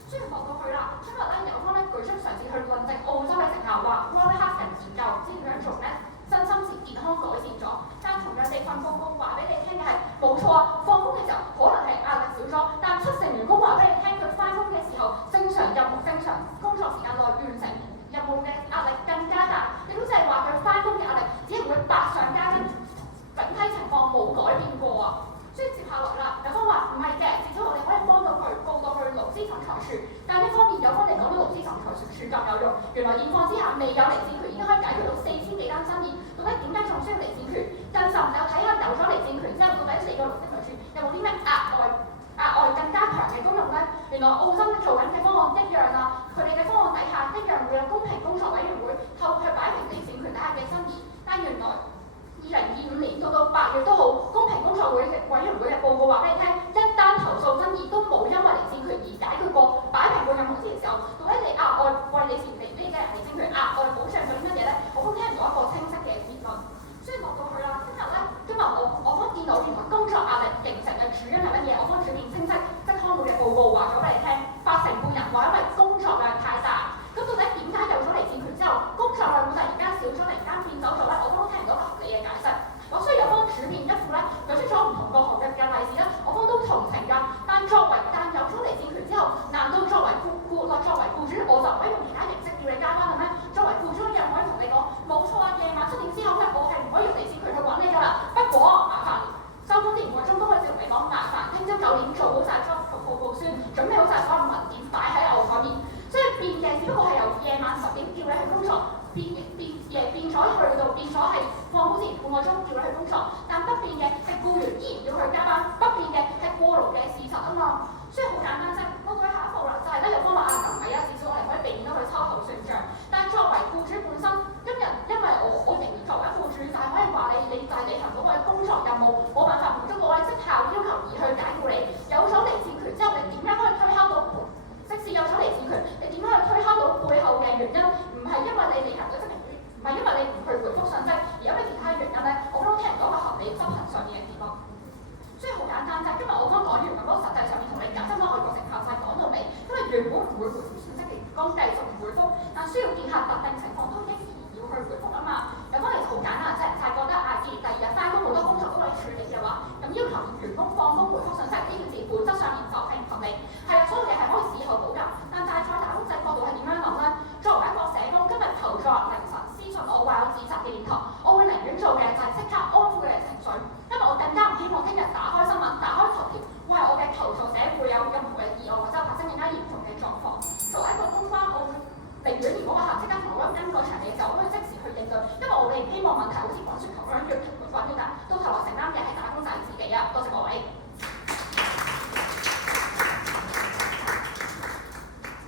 雖然落到去啦，今日咧有方咧舉出嘗試去論證澳洲嘅成效，話 Roy Huston 研究知點樣做咧，身心健康改善咗。但同樣地份報告話俾你聽嘅係冇錯啊，放工嘅時候可能係壓力少咗，但70%員工話俾你聽佢翻工嘅時候正常任務正常工作時間內完成任務嘅壓力更加大，亦都即係話佢翻工嘅壓力只係會百上加斤，整體情況冇改變過啊。所以接下來啦，有方話唔係嘅，至少我哋可以幫到佢報到去勞資審裁處，但一方面有方嚟講到勞資審裁處咁有用，原來現況之下未有離線權已經可以解決到4000幾單爭議，到底點解仲需要離線權？就唔有睇下有咗離線權之後，到底4個勞資裁處有冇啲咩額外更加強嘅功用咧？原來澳洲做緊嘅方案一樣啊，佢哋嘅方案底下一樣會有公平工作委員會透過去擺平離線權底下嘅爭議，但原來2025年到8月都好，公平工作委員會嘅報告話俾你聽，一單投訴爭議都冇因為離線權而解決過，擺平過任何事嘅時候，到底你額外為你前嚟呢啲嘅離線權額外保障咗啲乜嘢咧？我都聽唔到一個清晰嘅結論。所以落到去啦，今日我方見到原來工作壓力形成嘅主因係乜嘢？我方主面清晰，即康會嘅報告話咗俾你聽，80%半人話因為工作量太大。咁到底點解有咗離線權之後，工作量會突然間少咗，突然間變走咗咧？我都聽唔到合理嘅解釋。我需要有方主面一副咧，舉出咗唔同各行嘅例子咧，我方都同情㗎。但有咗離線權之後，難道作為僱主，我就唔可以用其他形式叫你加班嘅咩？作為僱主，我又唔可以同你講，冇錯啊，夜晚7點之後咧，我係唔可以用離線權去揾你㗎啦。不過麻煩收工之前5個鐘都可以照同你講，麻煩聽朝9點做好晒報告書，準備好晒所有文件擺喺我台面。所以變嘅只不過係由夜晚10點叫你去工作，變咗係放工之前半個鐘叫你去工作，但不變嘅係僱員依然要去加班，不變嘅係過勞嘅事實啊嘛。所以好簡單啫，我舉下一步啦，就係咧有方話唔係啊，至少我哋可以避免到佢秋後算賬。但係作為僱主本身，今日因為我仍然作為僱主，就係可以話你就係履行到我嘅工作任務，冇辦法滿足我嘅績效要求而去解僱你。有咗離線權之後，你點樣可以推敲到？即使有咗離線權，你點樣去推敲到背後嘅原因？唔係因為你履行咗職能，唔係因為你唔去回覆信息，而有咩其他原因咧？我都聽唔到一個合理執行上面嘅結論。所以好簡單啫，今日我剛講完咁多實際上面同你解釋翻外國成效就係講到尾，因為原本唔會回覆信息嘅員工繼續唔回覆，但需要見下特定情況都應要去回覆啊嘛。有方其實好簡單啫，就係覺得第二日翻工好多工作都可以處理嘅話，咁要求員工放工回覆信息呢件事本質上面就係唔合理。係啊，所有嘢係可以事後補救，但係在打工仔角度係點樣諗咧？作為一個社工，今日求助凌晨私信我話有自殺嘅念頭，我會寧願做嘅就係即刻安撫佢嘅情緒，因為我更加唔希望聽日打開新聞、打開頭條，喂我嘅求助者會有任何嘅意外或者發生更加嚴重嘅狀況。作為一個公關，我會寧願如果個客即刻同我跟個場嘅時候，我可以即時去應對，因為我哋唔希望問題好似滾雪球咁樣越滾越大，到頭來承擔嘅係打工仔自己啊！多謝各位。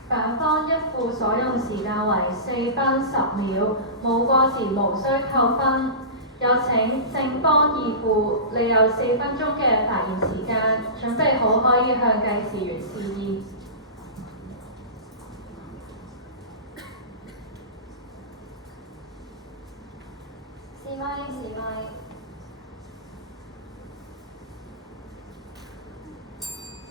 反方一副所用時間為4分10秒，冇過時無需扣分。有請正方二副，你有4分鐘嘅發言時間，準備好可以向計時員示意。示咪。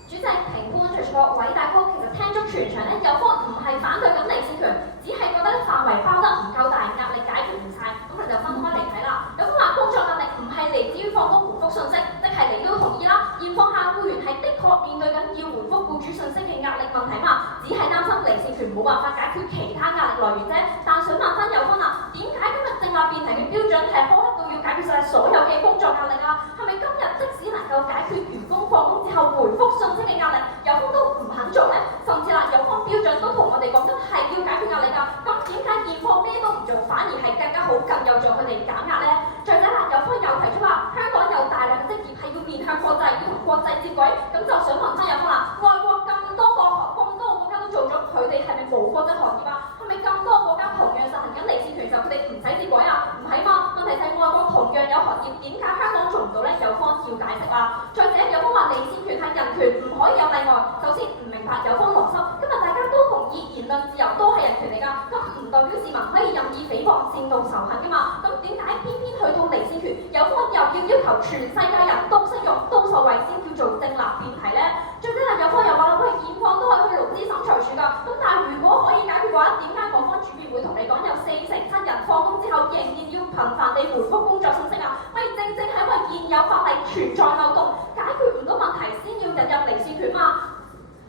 主席評判除咗偉大哥，其實聽足全場咧，有方唔係反對緊離線權，只係覺得範圍包得唔夠大，壓力解決唔晒。咁我哋就分開嚟睇啦。有方話工作壓力唔係嚟自於放工回覆信息，即係你都同意啦。現況下僱員係的確面對緊要回覆僱主信息嘅壓力問題嘛，只係擔心離線權冇辦法解決其他壓力來源啫。但想問翻有方啦，點解今日正話辯題嘅標準係苛刻到要解決晒所有嘅工作壓力啊？係咪今日即使能夠解決員工放工之後回覆信息嘅壓力，有方都唔肯做咧？甚至啦，有方標準都同我哋講緊係要解決壓力㗎。咁點解現況咩都唔做，反而係更加好、更有助佢哋減壓咧？再者啦，有方又提出話，香港有大量嘅職業係要面向國際，要同國際接軌。咁就想問翻有方啦，外國咁多個國家都做咗，佢哋係咪無國際行業啊？係咪咁多國家同樣實行緊離線權就佢哋唔使接軌啊？唔係嘛？問題就係外國同樣有行業，點解香港做唔到咧？有方要要解釋啦。再者，有方話離線權係人權，唔可以有例外。首先唔明白有方邏輯，今日大家都同意言論自由都係人權嚟㗎，咁唔代表市民可以任意誹謗、煽動仇恨㗎嘛。咁點解偏偏去到離線權，有方又要求全世界人都適用、都受惠先叫做正立辯題呢？最緊係有方又話喂，現況都係去勞資審裁處㗎，咁但係如果可以解決嘅話，點解我方主辯會同你講有47%人放工之後仍然要頻繁地回覆工作信息啊？咪正係因為現有法例存在漏洞，解決唔到問題先要引入離線權嘛。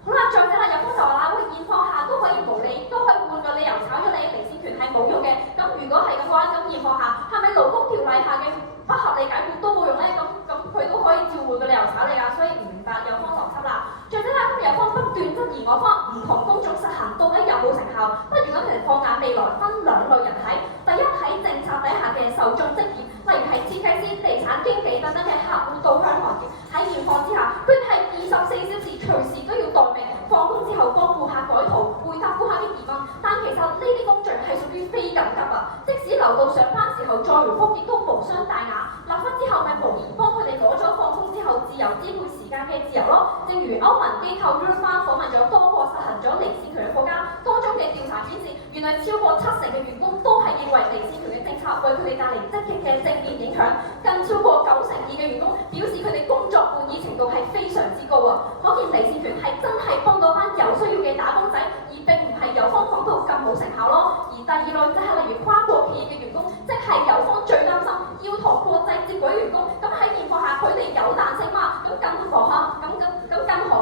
好啦，再者啦，有方就話啦，喂，現況下都可以無理，都可以換個理由炒咗你，離線權係冇用嘅。咁如果係咁嘅話，咁現況下係咪勞工條例下嘅不合理解僱都冇用呢？咁佢都可以照換個理由炒你㗎，所以唔明白有方邏輯啦。再者啦，今日有方不斷質疑我方唔同工種實行到底有冇成效，不如咁嚟放眼未來分兩類人睇。第一，喺政策底下嘅受眾職業，例如係設計師、地產經紀等等嘅客戶導向行業，喺現況之下，佢哋係24小時隨時都要待命，放工之後幫顧客改圖、回答顧客嘅疑問。但其實呢啲工序係屬於非緊急啊，即使留到上班時候再回覆，亦都無傷大雅。立法之後咪無疑幫佢哋攞咗放工之後自由支配時間嘅自由咯。正如歐盟機構 Eurofund 訪問咗多個實行咗離線權嘅國家，當中嘅調查顯示，原來超過70%嘅員工都係認為離線權嘅政策為佢哋帶嚟積極嘅正面影響，更超過92%嘅員工表示佢哋工作滿意程度係非常之高啊！可見離線權係真係幫到班有需要嘅打工仔，而並唔係有方講到咁冇成效咯。而第二類就係例如跨國企業嘅員工，即係有方最擔心要同國際接軌員工，咁喺現況下佢哋有彈性嘛，咁更何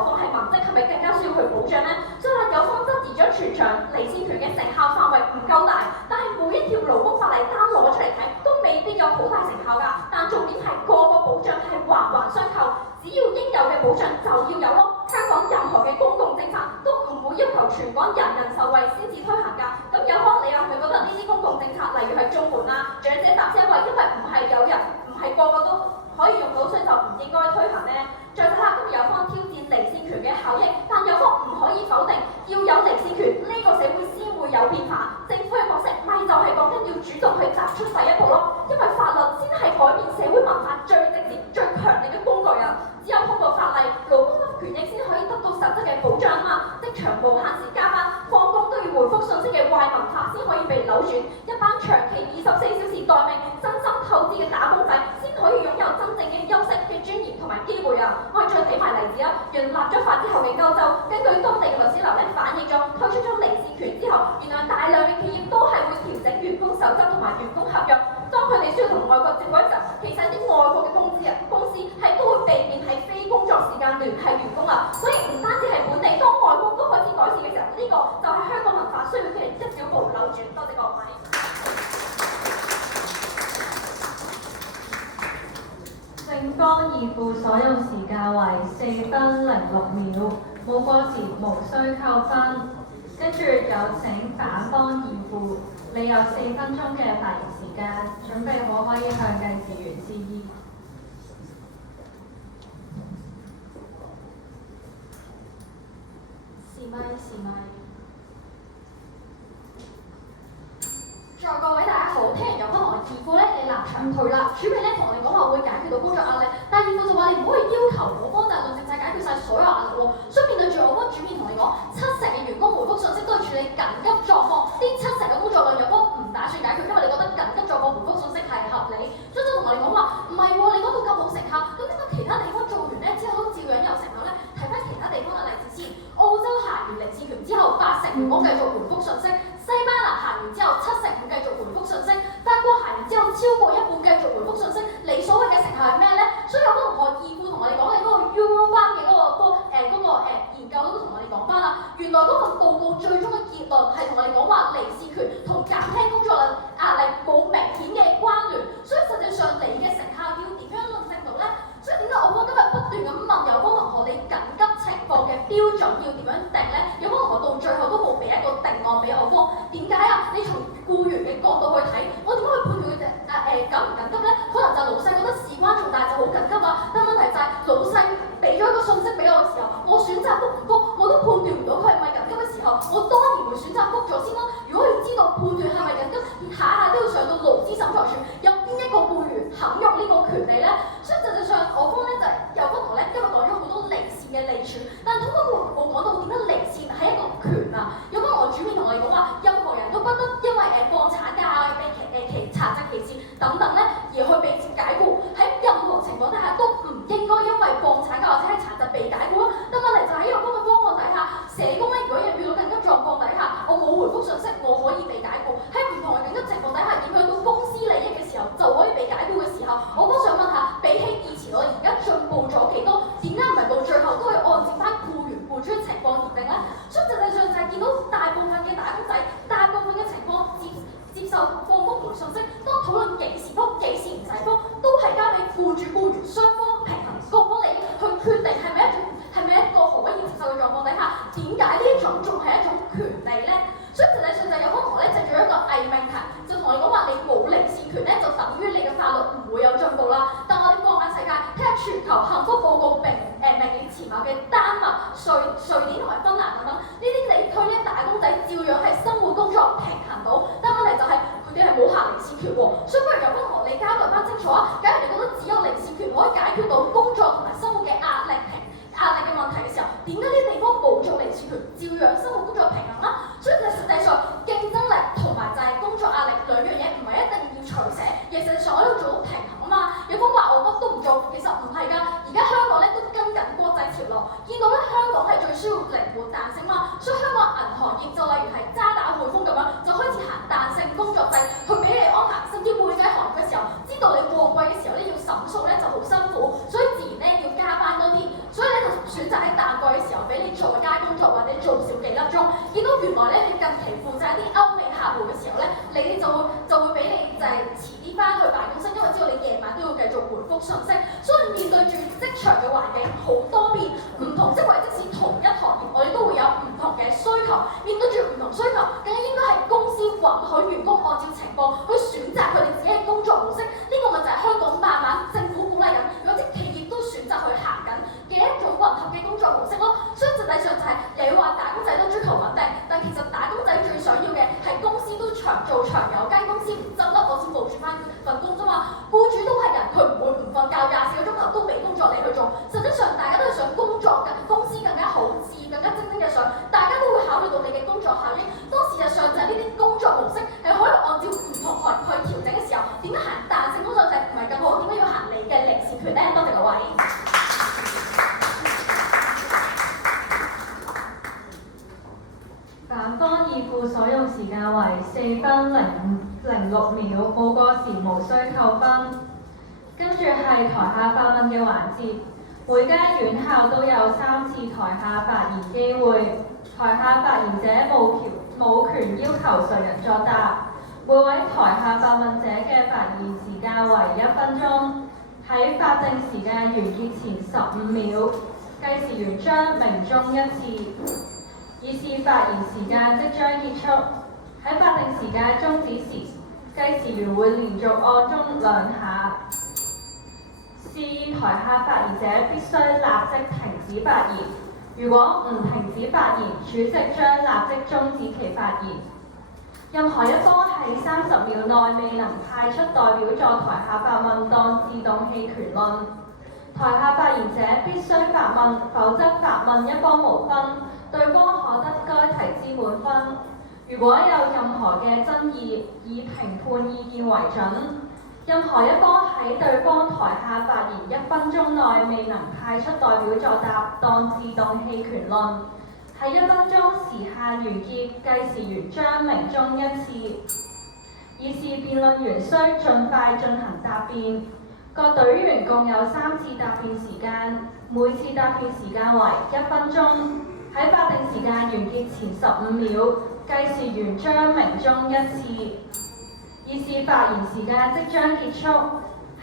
況係文職係咪更加需要去保障呢？所以話有方質疑咗全場離線權嘅成效範圍唔夠大，但係每一條勞工法例單攞出嚟睇都未必有好大成效㗎。但重點係個保障係環環相扣，只要應有嘅保障就要有咯。香港任何嘅公共政策都唔會要求全港人人受惠先至推行㗎。咁有方你又係咪覺得呢啲公共政策，例如係綜援啊、長者搭車位，因為唔係有人，唔係個個都可以用到，所以就唔應該推行呢？再睇下今日有方挑戰離線權嘅效益，但有方唔可以否定，要有離線權呢個社會先會有變化。政府嘅角色咪就係講緊要主動去踏出第一步咯，因為法律先係改變社會文化最直接、最強力嘅工具啊！只有通過法例，勞工嘅權益先可以得到實質嘅保障啊嘛！職場無限時加班、放工都要回覆信息嘅壞文化先可以被扭轉，一班長期24小時待命、真心透支嘅打工仔先可以擁有真正嘅休息嘅尊嚴同埋機會啊！我哋再睇埋例子啊，原立咗法之後嘅歐洲，根據當地嘅律師樓反映咗，推出咗離線權之後，原來大量嘅企業都係會調整員工守則同埋員工合約。當佢哋需要同外國接軌嘅時候，其實啲外國嘅公司係都會避免係非工作時間聯繫員工啊。所以唔單止係本地，當外國都開始改善嘅時候，呢個就係香港文化需要嘅一小步扭轉。多謝各位。正方已付所用時間為4分06秒，冇過時無需扣分。跟住有請反方已付，你有4分鐘嘅發言時間，準備好可以向計時員示意。是咪？在各位大家好，聽完有方同我義父咧，你立場退啦，主辯咧同我哋講話會解決到工作壓力，但係義父就話你唔可以要求我方大論政策解決晒所有壓力喎，所以面對住我方主辯同你講，70%嘅員工回覆信息都係處理緊急狀況，呢70%嘅工作量有方唔打算解決，因為你覺得緊急狀況回覆信息係合理，所以就同我哋講話唔係喎，你講到咁冇成效，咁點解其他地方做完咧之後都照樣有成效咧？睇翻其他地方嘅例子先，澳洲行完離線權之後，80%員工繼續回覆信息。西班牙行完之後，75%繼續回覆信息；法國行完之後，超過一半繼續回覆信息。你所謂嘅成效係咩咧？所以有個同學義父同我哋講嘅嗰個 Eurofund 嘅研究都同我哋講翻啦。原來嗰個報告最終嘅結論係同我哋講話離線權同減輕工作壓力冇明顯嘅關聯。所以實際上你嘅成效要點樣論證到咧？所以點解我方今日不斷咁問有方同學你緊急情況嘅標準要點樣定咧？有方同學到最後都冇俾一個定案俾我方。點解啊？你從僱員嘅角度去睇，我點樣去判斷佢哋緊唔緊急咧？可能就係老細覺得事關重大就好緊急啦。但問題就係老細俾咗一個信息俾我嘅時候，我選擇覆唔覆，我都判斷唔到佢係咪緊急嘅時候，我當然會選擇覆咗先咯。如果要知道判斷係咪緊急，下下都要上到勞資審裁處，有邊一個僱員肯用呢個權利咧？所以實際上我方咧幸福報告名列前茅嘅丹麥、瑞典同埋芬蘭等等，呢啲地區咧打工仔照樣係生活工作平衡到，但問題就係佢哋係冇行離線權喎，所以不如有分同學你交代翻清楚啊！假如你覺得只有離線權可以解決到工作同埋生活嘅壓力嘅問題嘅時候，點解呢啲地方冇做離線權，照樣生活工作平衡啦？所以就實際上競爭力同埋就係工作壓力兩樣嘢唔係一定要取捨，而實際上我都做到平衡啊嘛。有講話我乜都唔做，其實唔係㗎。而家香港咧都跟緊國際潮流，見到咧香港係最需要靈活彈性嘛，所以香港銀行業就例如係渣打匯豐咁樣，就開始行彈性工作制去俾你安排，甚至會計行業嘅時候，知道你旺季嘅時候咧要審數咧就好辛苦，所以自然咧要加班多啲，所以咧就選擇喺淡季嘅時候俾你在家工作或者做少幾粒鐘。見到原來咧你近期負責一啲歐美客戶嘅時候咧，你哋就會俾你就係遲啲翻去辦公室，因為知道你夜晚都要繼續回覆信息，所以面對住職場嘅環境好多變，唔同職位即使同一行業，我哋都會有唔同嘅需求。面對住唔同需求，更加應該係公司允許員工按照情況去選擇佢哋自己嘅工作模式。呢個咪就係香港慢慢政府鼓勵緊，有啲企業都選擇去行緊嘅一種混合嘅工作模式咯。所以實際上就係你話打工仔都追求穩定，但其實打工仔最想要嘅係公司都長做長有，間公司唔執笠我先保住翻份工啫嘛。僱主都係人，佢唔會唔瞓覺24個鐘頭都俾工作你去做。實際上大家都係想工作公司更加好，事業更加蒸蒸日上，大家都會考慮到你嘅工作效益。當事實上就係呢啲工作模式係可以按照唔同行業去調整嘅時候，點解行彈性工作制唔係咁好？點解要行你嘅離線權咧？多謝各位。反方二副所用時間為4分06秒，冇過時無需扣分。跟住係台下發問嘅環節，每間院校都有3次台下發言機會，台下發言者冇權要求誰人作答。每位台下發問者嘅發言時間為1分鐘，喺法定時間完結前15秒，計時員將鳴鐘1次。以示發言時間即將結束。喺法定時間終止時，計時員會連續按鐘2下。示意台下發言者必須立即停止發言。如果唔停止發言，主席將立即終止其發言。任何一方喺30秒內未能派出代表在台下發問，當自動棄權論。台下發言者必須發問，否則發問一方無分，對方可得該題之滿分。如果有任何嘅爭議，以評判意見為準。任何一方喺對方台下發言1分鐘內未能派出代表作答，當自動棄權論。喺1分鐘時限完結，計時員將鳴鐘1次。以示辯論員須盡快進行答辯。各隊員共有3次答辯時間，每次答辯時間為1分鐘。喺法定時間完結前15秒，計時員將鳴鐘1次。以示發言時間即將結束。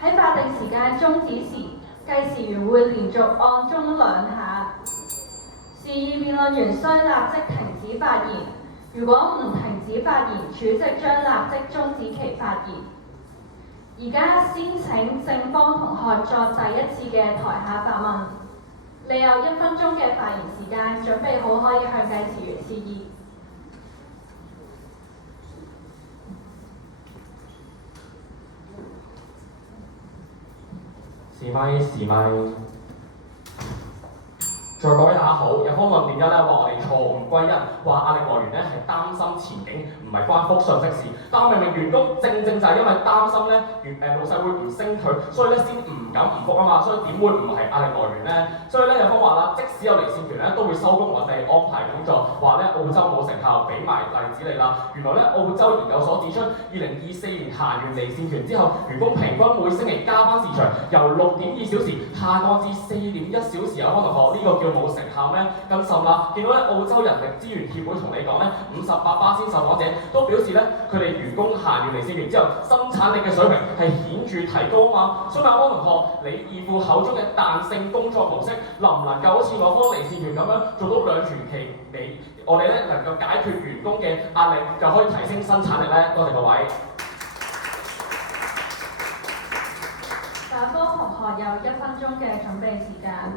喺法定時間終止時，計時員會連續按鐘2下。示意辯論員須立即停止發言。如果唔停止發言，主席將立即終止其發言。而家先請正方同學作第1次嘅台下發問。你有1分鐘嘅發言時間，準備好可以向計時員示意。試咪。再各位大家好，有方論點1咧話我哋錯誤歸因，話壓力來源咧係擔心前景，唔係關覆信息事。但明明員工正就係因為擔心咧，老細會唔升佢，所以咧先唔敢唔覆啊嘛，所以點會唔係壓力來源咧？所以咧有方話啦，即使有離線權咧，都會收工或者安排工作。話咧澳洲冇成效，俾埋例子你啦。原來咧澳洲研究所指出，2024年行完離線權之後，員工平均每星期加班時長由6.2小時下降至4.1小時。有方同學呢個叫冇成效咩？更甚啦，見到咧澳洲人力資源協會同你講咧，58%受訪者都表示咧，佢哋員工行完離線權之後，生產力嘅水平係顯著提高啊嘛。所以阿方同學，你二副口中嘅彈性工作模式，能唔能夠好似我方離線權咁樣做到2全其美？我哋咧能夠解決員工嘅壓力，就可以提升生產力咧。多謝各位。反方同學學有1分鐘嘅準備時間。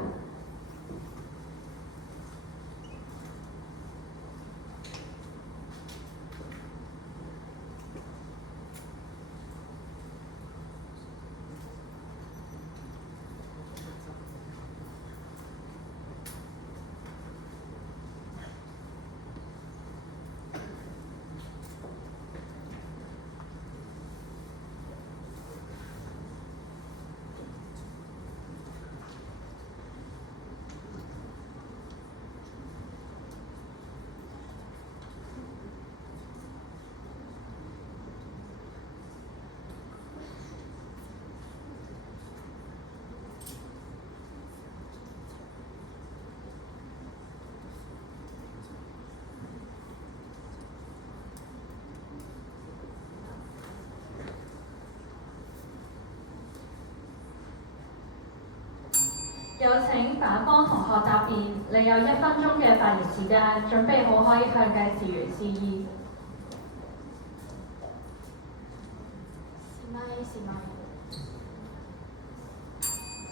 有請反方同學答辯，你有1分鐘嘅發言時間，準備好可以向計時員示意。試咪。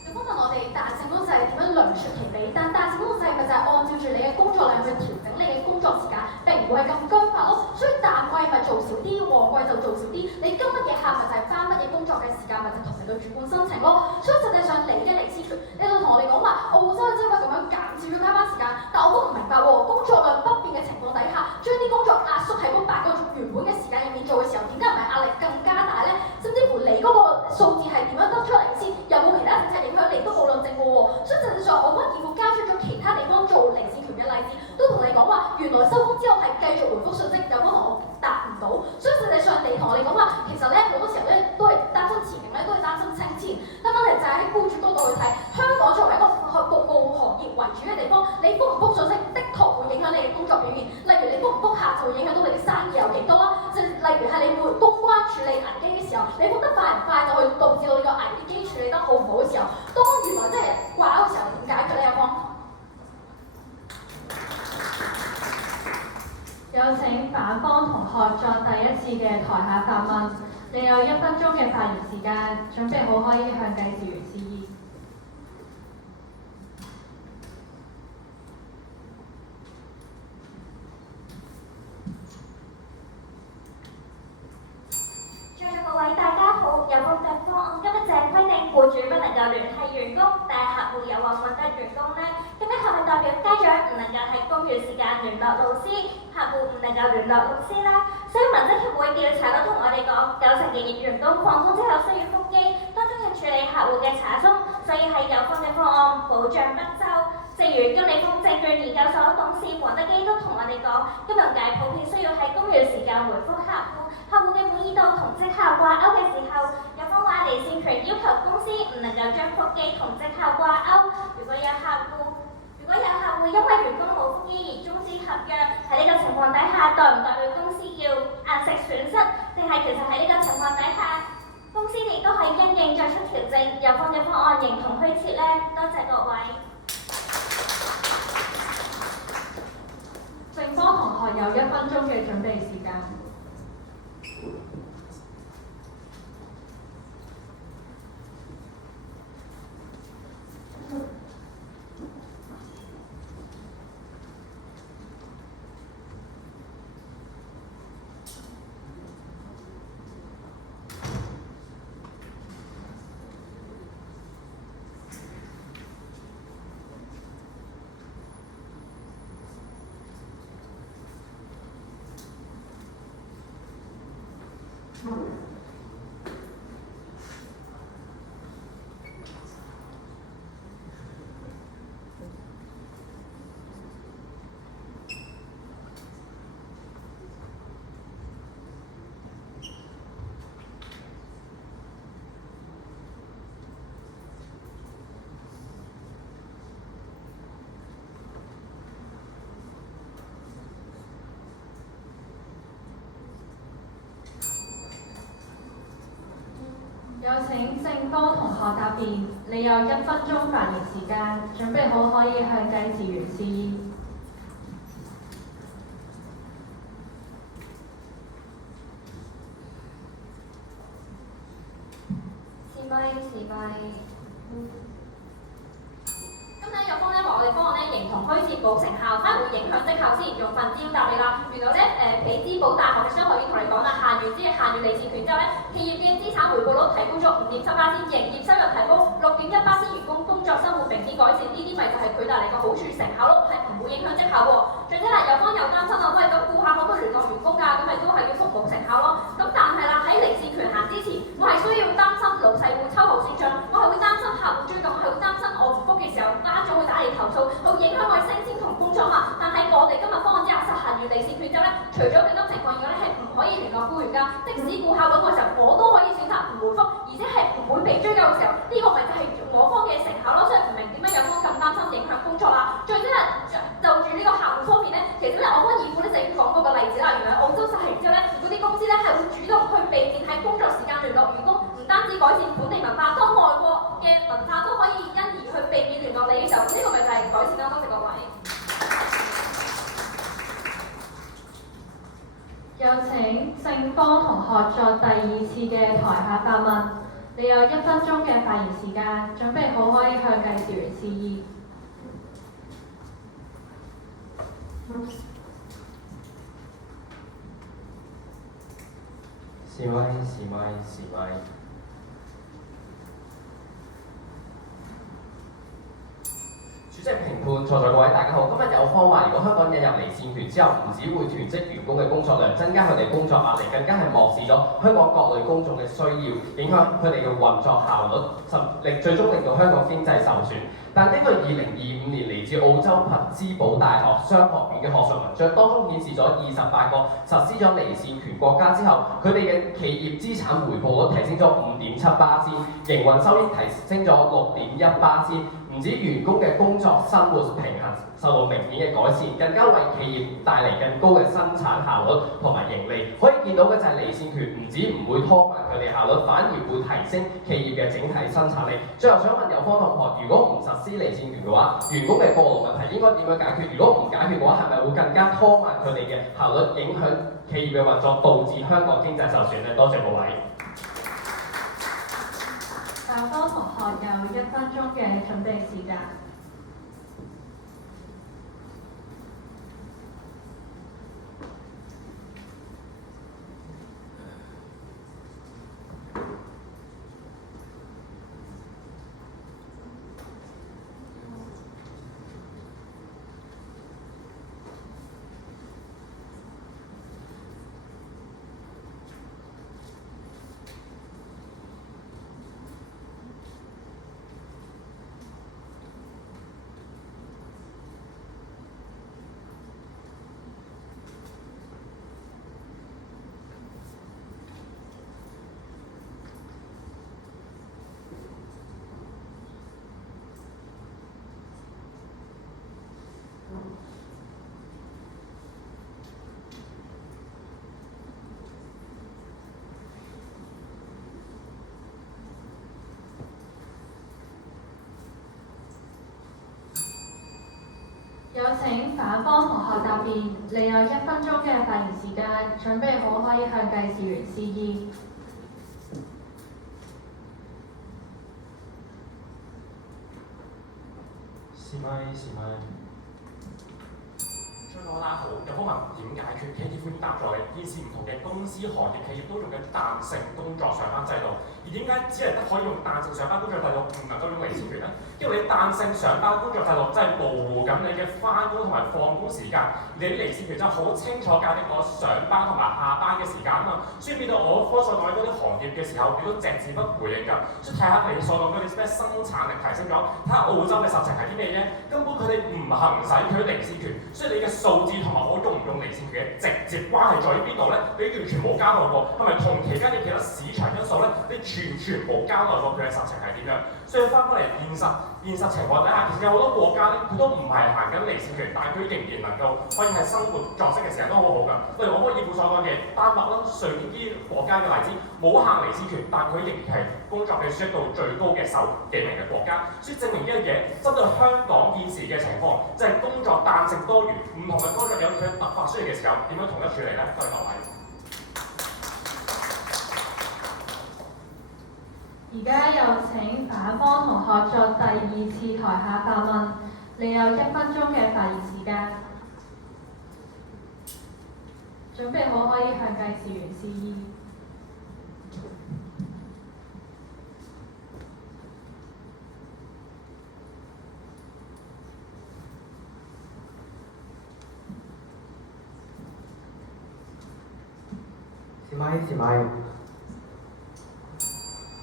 有方問我哋彈性公制點樣量出其比，但彈性公制咪就係按照住你嘅工作量去調整你嘅工作時間，並唔會係咁僵化咯。所以淡季咪做少啲，旺季就做少啲。你今乜嘢客咪就係翻乜嘢工作嘅時間，咪就同你嘅主管申請咯。所以實際上你嘅嚟之權，你就同我哋講話澳洲真係咁樣減少咗加班時間，但我都唔明白喎。工作量不變嘅情況底下，將啲工作壓縮喺嗰8個原本嘅時間入面做嘅時候，點解唔係壓力更加大咧？甚至乎你嗰個數字係點樣得出嚟先？有冇其他政策影響你都冇論證過喎。所以實際上我覺得義務交出咗其他地方做嚟自權嘅例子，都同你講話原來收工之後係繼續回覆信息，有方同學答唔到。所以實際上你同我哋講話，其實咧好多時候咧都係擔心前景咧，都係擔心清錢。但問題就係喺僱主角度去睇，香港作為一個服務行業為主嘅地方，你覆唔覆信息，的確會影響你嘅工作表現。例如你覆唔覆客，就會影響到你嘅生意有幾多啦。即係例如係你會公關處理危機嘅時候，你覆得快唔快，就會導致到你個危機處理得好唔好嘅時候，當原來即係掛鈎嘅時候，點解決呢？有方？有請反方同學作第1次嘅台下發問，你有1分鐘嘅發言時間，準備好可以向計時員示意。在座各位大家好，有個嘅方案今日就係規定僱主不能夠聯繫員工，但係客戶有話揾得員工呢？咁樣係咪代表家長唔能夠喺公餘時間聯絡老師，客戶唔能夠聯絡老師呢？所以民職協會調查都同我哋講，90%嘅員工放工之後需要覆機，當中要處理客戶嘅查詢，所以係有關嘅方案保障不周。正如金利豐證券研究所董事黃德基都同我哋講，金融界普遍需要喺公餘時間回覆客戶，客戶嘅滿意度同績效掛鈎嘅時候，有方話離線權要求公司唔能夠將覆機同績效掛鈎。如果有客戶因為員工冇覆機而終止合約，喺呢個情況底下，代唔代表公司要硬食損失？定係其實喺呢個情況底下，公司亦都係因應作出調整，有方嘅方案形同虛設呢？多謝各位。正方同學有1分鐘嘅準備時間。有請正方同學答辯，你有1分鐘發言時間，準備好可以向計時員示意。示咪。咁咧有方咧話我哋方案咧形同虛設冇成效，反而會影響績效先。用份資料答你啦。原來咧比茲堡大學嘅商學院同你講啦，限完離線權之後咧，企業嘅資產回報率提高咗5.7%，營業收入提高6.1%，員工作生活明顯改善，呢啲咪就係佢帶嚟嘅好處成效咯，係唔會影響績效喎。最緊係有方又擔心啦，喂咁顧客可唔可以聯絡員工㗎？咁咪都係要覆冇成效咯。咁但係啦，喺離線權行之前，我係需要擔心老細會秋後算帳，我係會擔心客戶追究，我係會擔心我唔覆嘅時候家長會打嚟投訴，會影響我嘅升遷同工作嘛。但係我哋今日方案之下實行完離線權之後咧，除咗緊急情況以外咧，係唔可以聯絡僱員㗎。即使顧客揾我嘅時候，我都可以選擇唔回覆，而且係唔會被追究嘅時候，呢個咪就係我方嘅成效咯。所以唔明點解有方咁擔心影響工作啦。最真係就住呢個客戶方面咧，其實咧我方議會咧就已經講過個例子啦。原來澳洲實行之後咧，嗰啲公司咧係會主動去避免喺工作時間聯絡員工，唔單止改善本地文化，當外國嘅文化都可以因而去避免聯絡你嘅時候，呢個咪就係改善啦。多謝各位。有請聖方同學作第二次嘅台下發問。你有1分鐘嘅發言時間，準備好可以向計時員示意。示威。主席評判，在座各位大家好。今日有方話，如果香港引入離線權之後，唔只會囤積員工嘅工作量，增加佢哋工作壓力，更加係漠視咗香港各類公眾嘅需要，影響佢哋嘅運作效率，最終令到香港經濟受損。但根據2025年嚟自澳洲匹茲堡大學商學院嘅學術文章，當中顯示咗28個實施咗離線權國家之後，佢哋嘅企業資產回報率提升咗5.7%，營運收益提升咗6.1%。唔止員工嘅工作生活平衡受到明顯嘅改善，更加為企業帶嚟更高嘅生產效率同埋盈利。可以見到嘅就係離線權唔止唔會拖慢佢哋效率，反而會提升企業嘅整體生產力。最後想問有方同學，如果唔實施離線權嘅話，員工嘅過勞問題應該點樣解決？如果唔解決嘅話，係咪會更加拖慢佢哋嘅效率，影響企業嘅運作，導致香港經濟受損呢？多謝各位。校方同學有1分鐘嘅準備時間。有請反方同學答辯，你有1分鐘嘅發言時間，準備好可以向計時員示意。示威。大家好，有方問點解決？企業會答在現時唔同嘅公司行業企業都用緊彈性工作上班制度，而點解只係得可以用彈性上班工作制度，唔能夠用離線權呢？因為你彈性上班工作制度真係模糊緊你嘅翻工同埋放工時間，而你啲離線權真係好清楚界定我上班同埋下班嘅時間啊嘛，所以變到我科所講嗰啲行業嘅時候，你都隻字不回應㗎。所以睇下你所講嗰啲咩生產力提升咗，睇下澳洲嘅實情係啲咩啫？根本佢哋唔行使佢離線權，所以你嘅數字同埋我用唔用離線權嘅直接關係在於邊度咧？你完全冇交代過，係咪同期間嘅其他市場因素咧？你全冇交代過佢嘅實情係點樣？所以翻返嚟現實情況底下，其實有好多國家咧，佢都唔係行緊離線權，但係佢仍然能夠可以喺生活作息嘅時候都好好㗎。例如我可以以父所講嘅丹麥啦、瑞典呢啲國家嘅例子，冇行離線權，但佢仍然係工作嘅輸出度最高嘅首幾名嘅國家，所以證明呢樣嘢針對香港現時嘅情況，就係工作彈性多元，唔同嘅工作有佢突發需要嘅時候，點樣統一處理咧？多謝各位。而家有請反方同學作第二次台下發問，你有1分鐘嘅發言時間。準備好可以向計時員示意。試咪。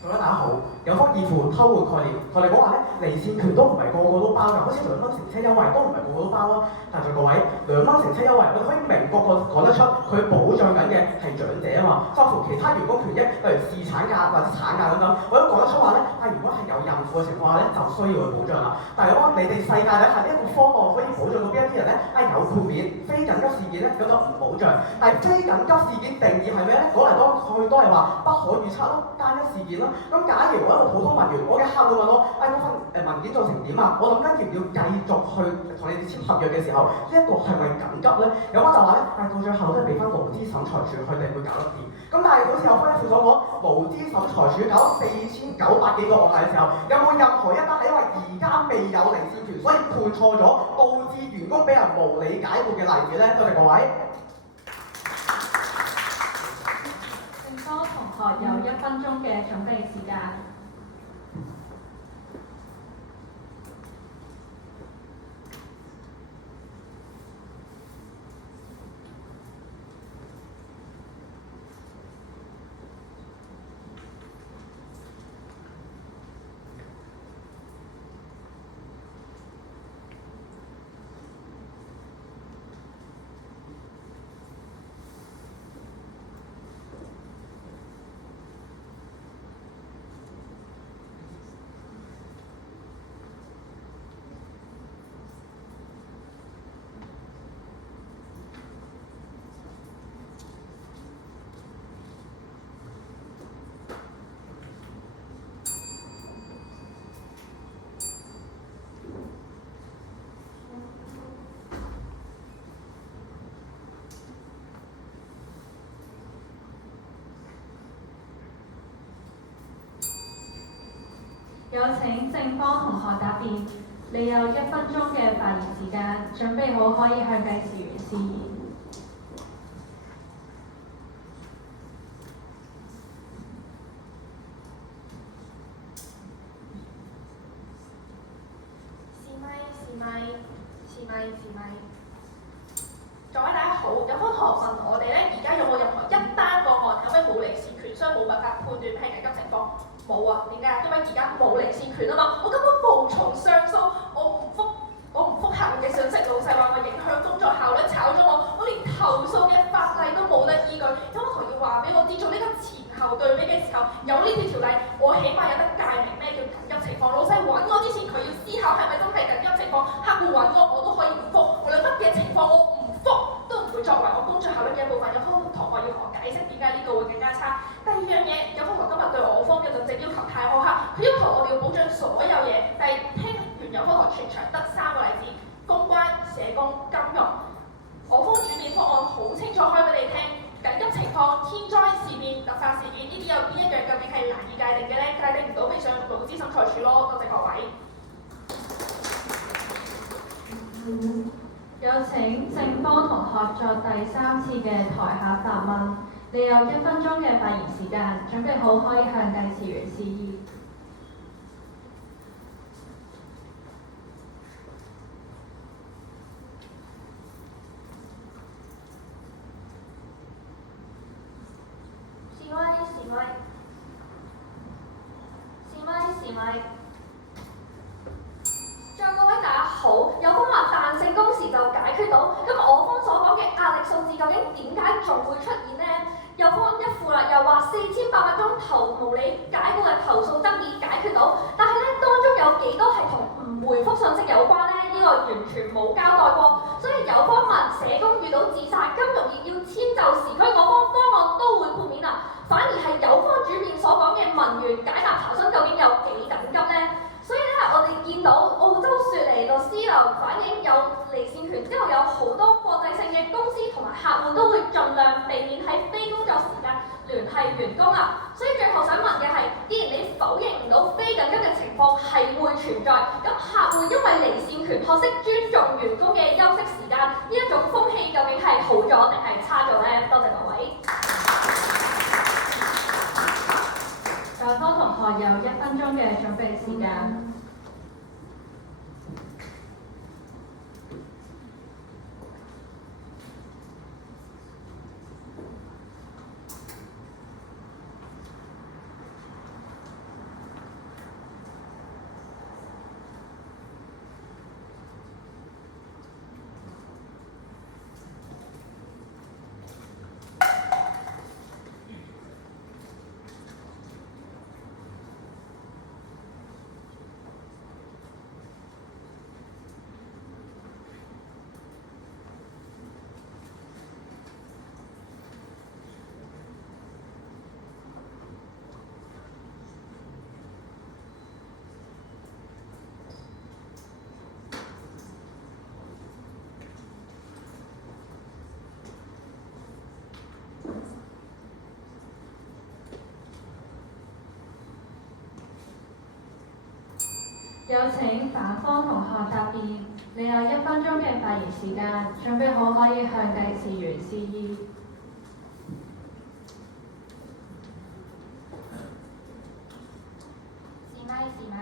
各位大家好，有方義父偷換概念，同你講話咧，離線權都唔係個個都包㗎，好似2蚊乘車優惠都唔係個個都包啊。但係各位，2蚊乘車優惠，我哋可以明確講得出，佢保障緊嘅係長者啊嘛，包括其他員工權益，例如侍產假或者產假咁樣，我都講得出話咧。但如果係有孕婦嘅情況下咧，就需要去保障啦。但係你哋世界底下呢一個方案可以保障到邊一啲人咧？有豁免，非緊急事件咧咁就唔保障。但係非緊急事件定義係咩咧？講嚟講去都係話不可預測咯，單一事件咯。咁假如我一個普通文員，我嘅客戶問我，嗰份文件做成點啊？我諗緊要唔要繼續去同你哋簽合約嘅時候，呢一個係咪緊急咧？有班就話咧，到最後都係俾翻勞資審裁處佢哋會搞得掂。咁但係好似有分一副所講，勞資審裁處搞4900幾個案例嘅時候，有冇任何一單係因為而家未有離線權，所以判錯咗，導致員工俾人無理解僱嘅例子咧？多謝各位。正科同學有1分鐘嘅準備時間。有請正方同學答辯，你有1分鐘嘅發言時間，準備好可以向計時員示意。試咪。各位大家好，有方同學問我哋咧，而家有冇任何一單個案係咪冇離線權，所以冇辦法判斷係緊急情況？冇啊，點解？因為而家冇離線權啊嘛，我根本無從上訴，我唔覆客戶嘅信息，老細話我影響工作效率，炒咗我連投訴嘅法例都冇得依據。有冇同學要話俾我知，做呢個前後對比嘅時候，有呢條條例，我起碼有得界明咩叫緊急情況。老細揾我之前，佢要思考係咪真係緊急情況，客戶揾我都可以唔覆，無論乜嘢情況我唔覆都唔會作為我工作效率嘅一部分。有方同學要同我解釋點解呢個會更加差。第二樣嘢，有方同學今日對我方嘅論證要求太苛刻，佢要求我哋要保障所有嘢，但係聽完有方同學全場得3個例子，公關、社工、金融，我方轉變方案好清楚開俾你聽，緊急情況、天災事變、突發事件呢啲有邊一樣究竟係難以界定嘅咧？界定唔到，咪上勞資審裁處咯。多謝各位。有請正方同學作第3次嘅台下發問，你有1分鐘嘅發言時間，準備好可以向計時員示意。示威。再各位大家好，有方話彈性工時就解決到，咁我方所講嘅壓力數字究竟點解仲會出現呢？有方一副啦，又話4800宗無理解僱嘅投訴得以解決到，但係咧當中有幾多係同唔回覆信息有關呢？呢個完全冇交代過，所以有方問社工遇到自殺、金融業要遷就時區，我方方案都會豁免啊，反而係有方主編所講嘅文員解答查詢究竟有幾緊急呢？所以咧，我哋見到澳洲雪梨律師樓反映有離線權之後，有好多國際性嘅公司同埋客戶都會盡量避免喺非工作時間聯繫員工啊。所以最後想問嘅係，既然你否認唔到非緊急嘅情況係會存在，咁客戶因為離線權學識尊重員工嘅休息時間，呢一種風氣究竟係好咗定係差咗呢？多謝各位。在科同學有1分鐘嘅準備時間。有請反方同學答辯，你有1分鐘嘅發言時間，準備好可以向計時員示意。示咪。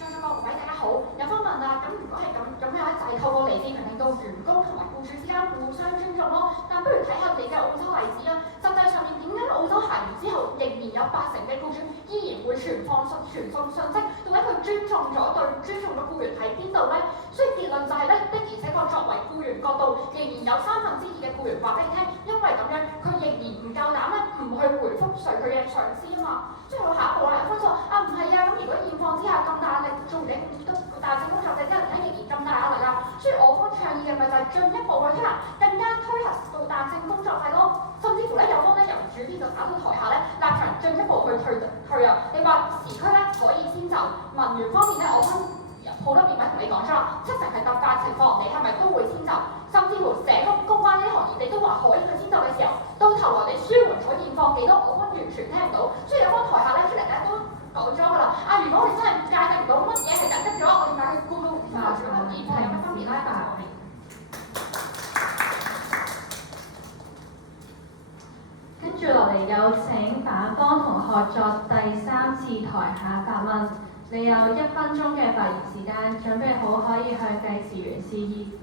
在座各位大家好，有方問啦，咁如果係咁樣咧，就係透過離線權令到員工同埋僱主之間互相尊重咯。但不如睇下你嘅澳洲例子啊，實際上面點解澳洲行完之後，仍然有80%嘅僱主依然會傳送信息，到底佢尊重咗僱員喺邊度呢？所以結論就係咧，的而且確作為僱員角度，仍然有2/3嘅僱員話俾你聽，因為咁樣佢仍然唔夠膽咧，唔去回覆佢嘅上司啊嘛。所以我下一步啦，有分數啊，唔係啊，咁如果現況之下咁大壓力，做唔到彈性工作制，即係而家仍然咁大壓力啊。所以我方倡議嘅咪就係進一步去推行，更加推行到彈性工作制咯。甚至乎咧，有方咧由主編就打到台下咧，立場進一步去退讓。你話時區咧可以先就文員方面咧，我方好多辯委同你講咗啦，70%係突發情況，你係咪都會先就？甚至乎社工公關呢啲行業，你都話可以去先就嘅時候，到頭來你舒緩咗現況幾多，我方完全聽唔到。所以有方台下咧出嚟咧都講咗㗎啦。啊，如果我哋真係界定唔到乜嘢係緊急咗，我哋咪去告到現況現況有乜分別咧？跟住落嚟有請反方同學作第3次台下發問，你有1分鐘嘅發言時間，準備好可以向計時員示意。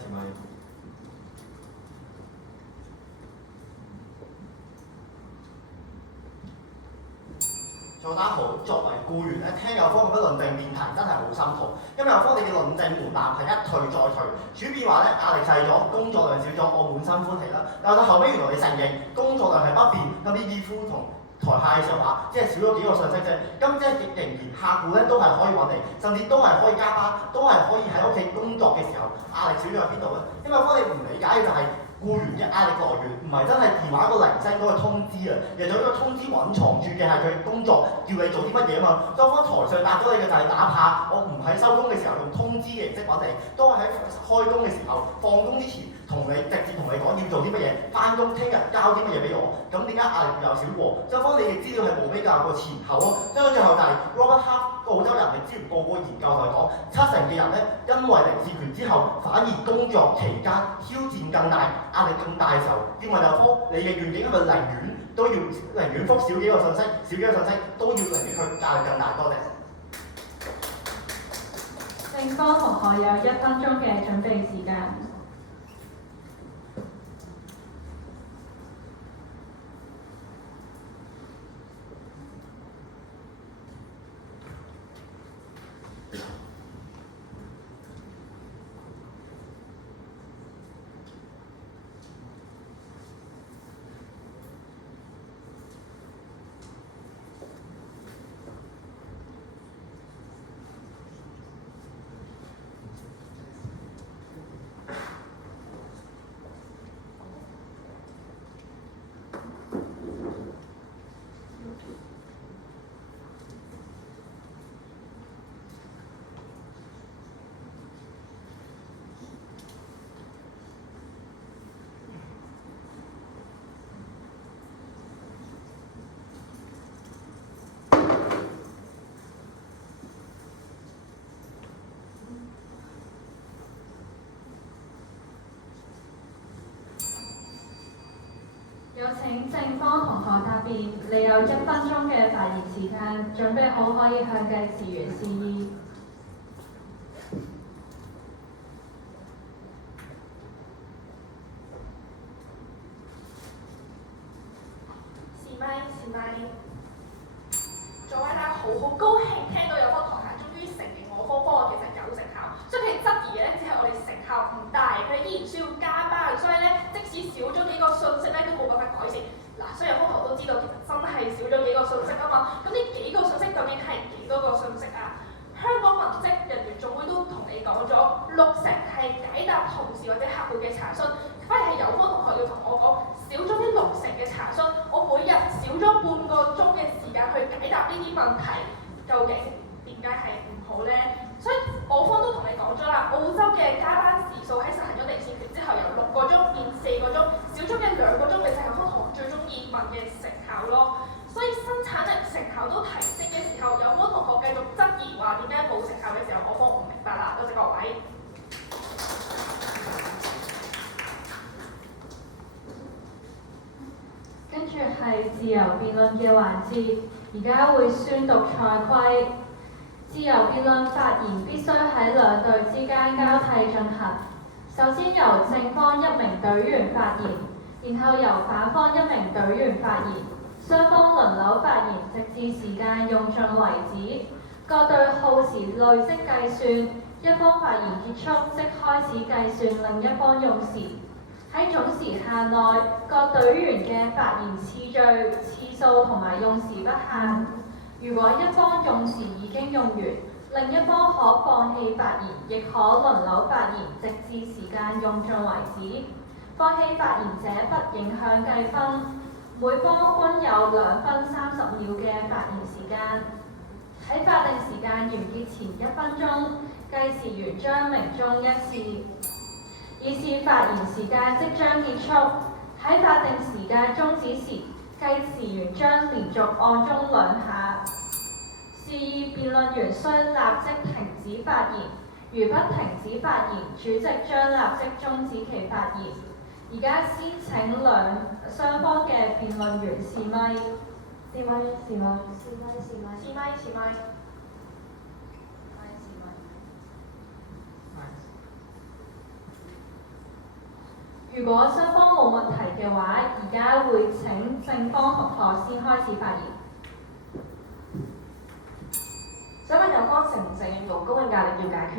示咪。大家好，作為僱員咧，聽有方咁樣論證辯題真係好心痛，因為有方你嘅論證門檻係一退再退。主辯話咧壓力細咗，工作量少咗，我滿心歡喜啦。但係後尾原來你承認工作量係不變，咁呢啲夫同台下嘅時候話，即係少咗幾個信息啫。咁即係仍然客戶咧都係可以揾你，甚至都係可以加班，都係可以喺屋企工作嘅時候壓力少咗喺邊度咧？因為有方你唔理解嘅就係、僱員嘅壓力來源唔係真係電話個鈴聲嗰個通知啊，而係有呢個通知隱藏住嘅係佢工作叫你做啲乜嘢啊嘛。當翻台上答咗你嘅就係，哪怕我唔喺收工嘅時候用通知嘅形式揾你，都係喺開工嘅時候放工之前同你直接同你講要做啲乜嘢，翻工聽日交啲乜嘢俾我。咁點解壓力又少過？即係方你嘅資料係冇比較過前後咯。跟住最後就係 Robert Half 澳洲人力資源個研究嚟講，70%嘅人咧因為離線權之後，反而工作期間挑戰更大。壓力咁大嘅時候，要問有科，你嘅願景係咪寧願覆少幾個信息，都要寧願佢壓力更大？多謝。正方同學有1分鐘嘅準備時間。請正方同學答辯，你有1分鐘嘅發言時間，準備好可以向計時員示意。是咪？各位大家好高興聽到有科同學終於承認我科其實有成效，所以佢哋質疑嘅咧只係我哋成效唔大，佢哋依然需要加班，所以咧即使少咗幾個信息咧都冇辦法改善。嗱，所以有科同學都知道其實真係少咗幾個信息啊嘛，咁呢幾個信息究竟係幾多個信息啊？香港文職人員總會都同你講咗，60%係解答同事或者客戶嘅查詢，反而係有科同學要同我講少咗啲60%嘅查詢，我每日少咗半個鐘嘅時間去解答呢啲問題，究竟點解係唔好呢？所以我方都同你講咗啦，澳洲嘅加班時數喺實行咗離線權之後，由6個鐘變4個鐘，少咗嘅2個鐘，咪就係科同學最中意問嘅成效咯。所以生產力成效都提升嘅時候，有冇同學繼續質疑話點解冇成效嘅時候，我方唔明白啦。多謝各位。跟住係自由辯論嘅環節，而家會宣讀賽規。自由辯論發言必須喺2隊之間交替進行。首先由正方1名隊員發言，然後由反方1名隊員發言。雙方輪流發言，直至時間用盡為止。各隊耗時累積計算，一方發言結束即開始計算另一方用時。喺總時限內，各隊員嘅發言次序、次數同埋用時不限。如果一方用時已經用完，另一方可放棄發言，亦可輪流發言，直至時間用盡為止。放棄發言者不影響計分。每方均有2分30秒嘅發言時間。喺法定時間完結前1分鐘，計時員將鳴鐘1次，以示發言時間即將結束。喺法定時間終止時，計時員將連續按鐘2下。示意辯論員須立即停止發言，如不停止發言，主席將立即終止其發言。而家先請雙方嘅辯論員示咪。示咪。如果雙方冇問題嘅話，而家會請正方同學先開始發言。想問有方承唔承認勞工嘅壓力要解決？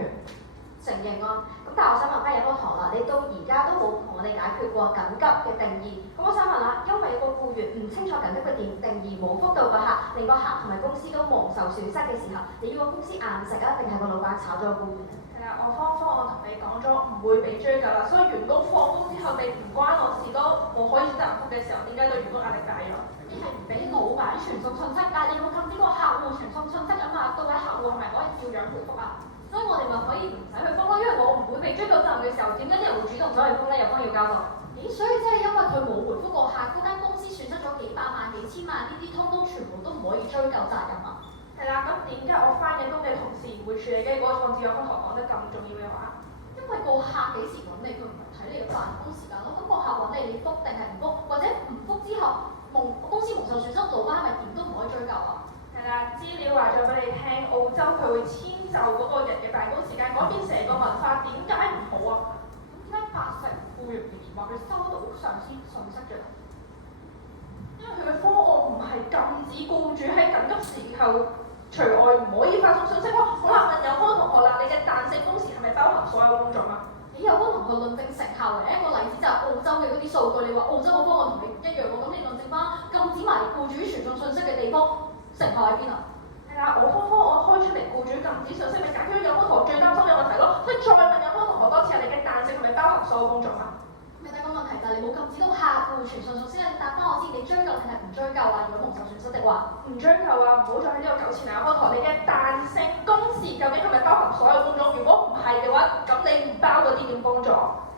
承認啊，咁但係我想問翻有方堂啦，你到而家都冇同我哋解決過緊急嘅定義，咁我想問啦，因為個僱員唔清楚緊急嘅定義，冇覆到個客，令個客同埋公司都蒙受損失嘅時候，你要個公司硬食啊，定係個老闆炒咗個僱員？係啦，我方我同你講咗唔會被追究啦，所以員工放工之後你唔關我事都我可以選擇唔覆嘅時候，點解對員工壓力大咗？你係唔俾老闆傳送信息，但係你要禁止個客戶傳送信息啊嘛，到底客戶係咪可以照樣回覆啊？所以我哋咪可以唔使去覆咯，因為我唔會被追究責任嘅時候，點解啲人會主動走去覆咧？有方要交代。所以即係因為佢冇回覆個客，嗰間公司損失咗幾百萬、幾千萬，呢啲通通全部都唔可以追究責任啊。係啦，咁點解我翻緊工嘅同事唔會處理嘅？如果按照有方同學講得咁重要嘅話，因為個客幾時揾你，佢唔係睇你嘅辦公時間咯。咁個客揾你，你覆定係唔覆，或者唔覆之後公司蒙受損失，老闆係咪點都唔可以追究啊？係啦，資料話咗俾你聽，澳洲佢會遷就嗰個人嘅辦公時間，改變成個文化，點解唔好啊？咁點解白石僱員仍然話佢收到上司信息嘅？因為佢嘅方案唔係禁止僱主喺緊急時候除外唔可以發送信息喎。好啦，問有方同學啦，你嘅彈性工時係咪包含所有工作啊？你有方同學論證成效嘅一個例子就係澳洲嘅嗰啲數據，你話澳洲個方案同你一樣喎，咁你論證翻禁止埋僱主傳送信息嘅地方成效喺邊啊？係啦，我方方案開出嚟，僱主禁止信息，咪解決咗有方同學最擔心嘅問題咯。所以再問有方同學多次，你嘅彈性係咪包含所有工作啊？咪第一個問題就係你冇禁止到客戶傳信息先，你答翻我先，你追究定係唔追究啊？如果蒙受損失的話，唔追究啊！唔好再喺呢度糾纏啦，有方同學，你嘅彈性工時究竟係咪包含所有工作？如果唔係嘅話，咁你唔包嗰啲點工作？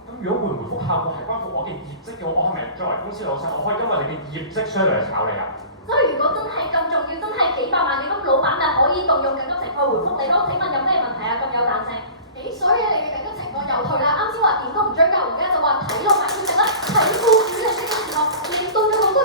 咁如果會唔會回覆客戶係關乎我嘅業績嘅，我係咪作為公司老細，我可以因為你嘅業績衰嚟炒你啊？所以如果真係咁重要，真係幾百萬嘅，咁老闆咪可以動用緊急情況回覆你咯？請問有咩問題啊？咁有彈性？所以你嘅緊急情況又退啦。啱先話點都唔追究，而家就話睇老闆決定啦，睇僱主嘅績嘅時候，令到咗好多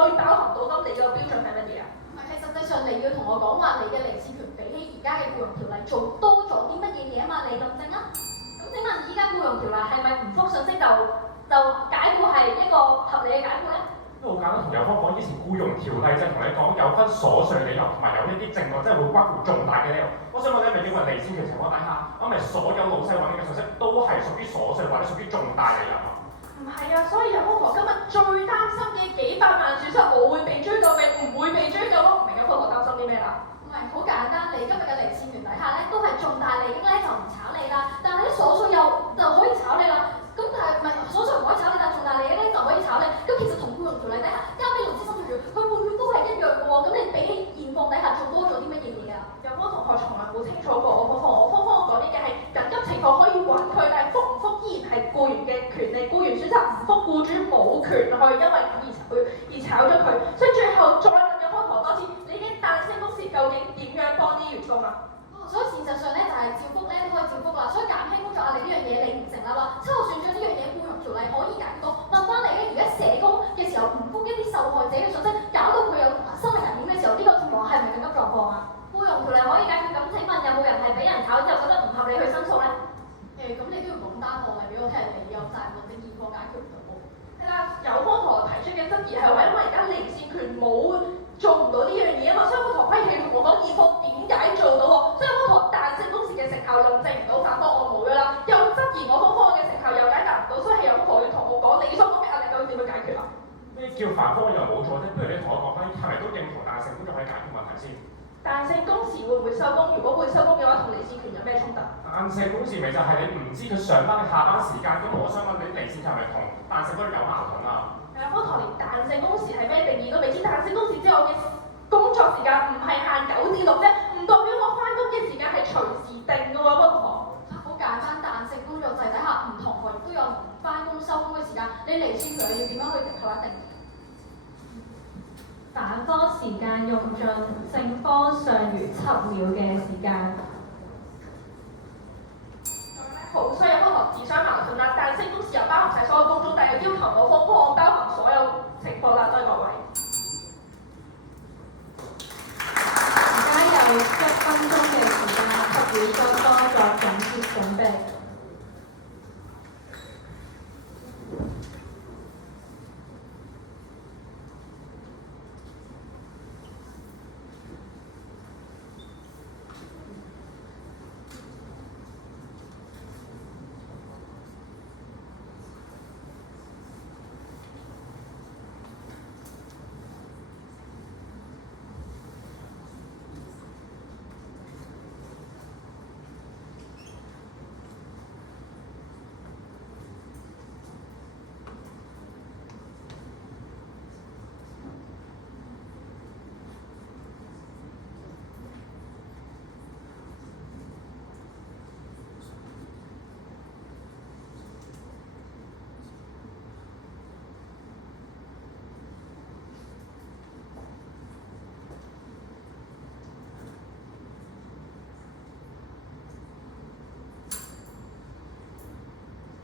可以包含到咁你嘅標準係乜嘢啊？係實際上你要同我講話，你嘅離線權比起而家嘅僱傭條例做多咗啲乜嘢嘢啊嘛？你諗證啊？咁請問依家僱傭條例係咪唔覆信息就解僱係一個合理嘅解僱咧？都好簡單，同有方講，以前僱傭條例就係同你講有分瑣碎理由，同埋有一啲證據，即係會關乎重大嘅理由。我想問你，係咪認為離線權情況底下，係咪所有老細揾嘅信息都係屬於瑣碎或者屬於重大理由啊？唔係啊，所以有方婆今日最擔心嘅幾百萬損失，我會被追究定唔會被追究咯？唔明有方婆擔心啲咩啦？唔係好簡單，你今日嘅離線權底下咧，都係重大利益咧就唔炒你啦，但係啲瑣碎又就可以炒你啦。咁但係唔係瑣碎唔可以炒你，但係重大利益咧就可以炒你。咁其實同僱傭條例底下交俾勞資審裁處，佢會唔會都係一樣嘅喎？咁你比起現況底下做多咗啲乜嘢嘢啊？有方同學從來冇清楚過我方講啲嘅係緊急情況可以允許，但係覆唔覆依然係僱員嘅權利，僱員選擇唔覆，僱主冇權去因為咁而炒咗佢。所以最後再問有方同學多次，你嘅彈性工時究竟點樣幫啲員工啊？所以事實上咧就係照覆咧都可以照覆啦，所以減輕工作壓力呢樣嘢你唔成立啦。秋後算賬呢樣嘢僱傭條例可以解決到。問翻嚟咧，而家社工嘅時候唔覆一啲受害者嘅信息，搞到佢有生命危險嘅時候，呢個情況係唔係緊急狀況啊？僱傭條例可以解決，咁請問有冇人係俾人炒之後覺得唔合理去申訴咧？咁你都要講單案嚟俾我聽，你有責任定現況解決唔到喎。係啦，有方同學提出嘅質疑係話因為而家離線權冇做唔到呢樣嘢啊嘛，所以方同學批評同我講現況點解做到喎？所以方同學彈性工時嘅成效論證唔到，反方我冇㗎啦，又質疑我方方嘅成效又解答唔到，所以有方同學要同我講你所講嘅壓力究竟點樣解決啊？咩叫反方又冇錯啫？不如你同我講翻，係咪都認同彈性工作可以解決問題先？彈性工時會唔會收工？如果會收工嘅話，同離線權有咩衝突？彈性工時咪就係你唔知佢上班嘅下班時間，咁我想問你離線係咪同彈性工有矛盾啊？係啊，方同連彈性工時係咩定義都未知，彈性工時之後嘅工作時間唔係限9至6啫，唔代表我翻工嘅時間係隨時定嘅喎，方同學。好簡單，彈性工作制底下唔同學亦都有唔翻工收工嘅時間，你離線權要點樣去定下定？反方時間用盡正方尚餘7秒嘅時間。好，所以有方同學自相矛盾啦。彈性工時又包含晒所有工種，但係要求我方包含所有情況啦，多謝各位。而家有1分鐘嘅時間給予雙方作總結準備。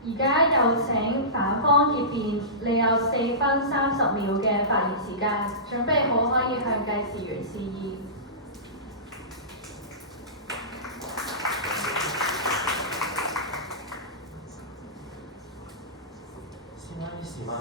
而家有請反方結辯，你有4分30秒嘅發言時間，準備好可以向計時員示意。試咪？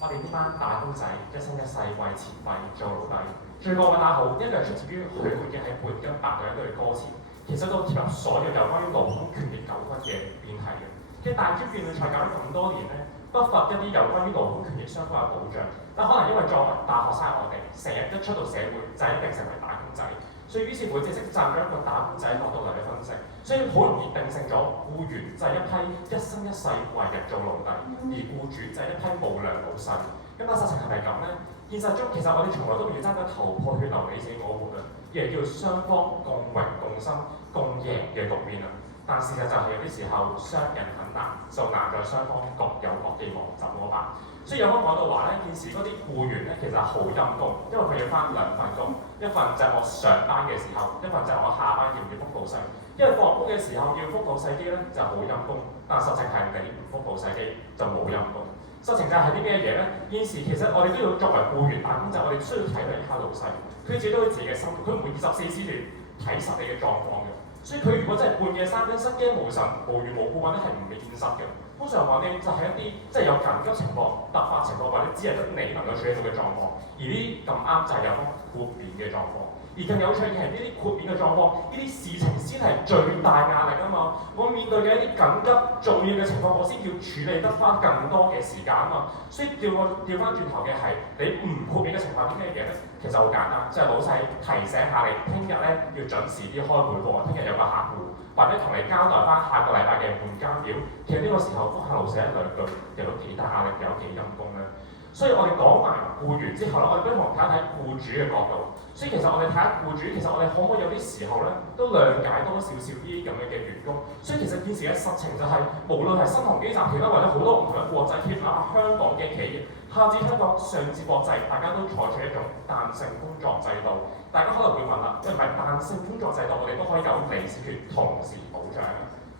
我哋呢班打工仔一生一世為錢幣做奴隸，最過癮好，一句出自於許冠傑喺《半斤八兩》嘅一句歌詞。其實都貼合所有有關於勞工權益糾紛嘅辯題嘅。其實大專辯論賽搞咗咁多年咧，不乏一啲有關於勞工權益相關嘅保障。但可能因為作為大學生我哋，成日一出到社會就一定成為打工仔，所以於是會正式站咗一個打工仔角度嚟去分析，所以好容易定性咗僱員就係一批一生一世為人做奴隸，而僱主就係一批無良老細。咁但實情係咪咁咧？現實中其實我哋從來都唔要爭得頭破血流你死我活啊，而係叫雙方共榮共心共贏嘅局面啊！但事實就係有啲時候雙人很難，就難在雙方各有各寄望，怎麼辦？所以有方講到話咧，現時嗰啲僱員咧其實好陰功，因為佢要翻2份工，一份就係我上班嘅時候，一份就係我下班要唔要覆報稅。因為放工嘅時候要覆報稅機咧就好陰功，但實情係你唔覆報稅機就冇陰功。實情就係啲咩嘢咧？現時其實我哋都要作為僱員打工仔，我哋需要體諒一下老細，佢自己都有自己嘅生活，佢唔會24時段睇實你嘅狀況嘅。所以佢如果真係半夜3更失驚無神、無緣無故揾咧，係唔會現實嘅。通常揾咧就係一啲即係有緊急情況、突發情況，或者只係得你能夠處理到嘅狀況。而呢啲咁啱就係有方豁免嘅狀況。而更有趣嘅係呢啲豁免嘅狀況，呢啲事情先係最大壓力啊嘛！我面對嘅一啲緊急重要嘅情況，我先要處理得翻更多嘅時間啊嘛！所以調翻轉頭嘅係你唔豁免嘅情況啲咩嘢咧？其實好簡單，即係老細提醒下你，聽日咧要準時啲開會喎，聽日有個客戶，或者同你交代翻下個禮拜嘅換更表。其實呢個時候覆下老細一兩句，又有幾大壓力，又有幾陰功咧？所以我哋講埋僱員之後咧，我哋不如睇一睇僱主嘅角度。所以其實我哋睇下僱主，其實我哋可唔可以有啲時候咧，都諒解多少少呢啲咁樣嘅員工。所以其實件事嘅實情就係、是，無論係新鴻基集團啦，或者好多唔同嘅國際企業啦，香港嘅企業，下至香港上至國際，大家都採取一種彈性工作制度。大家可能會問啦，因為彈性工作制度，我哋都可以有離職權同時保障，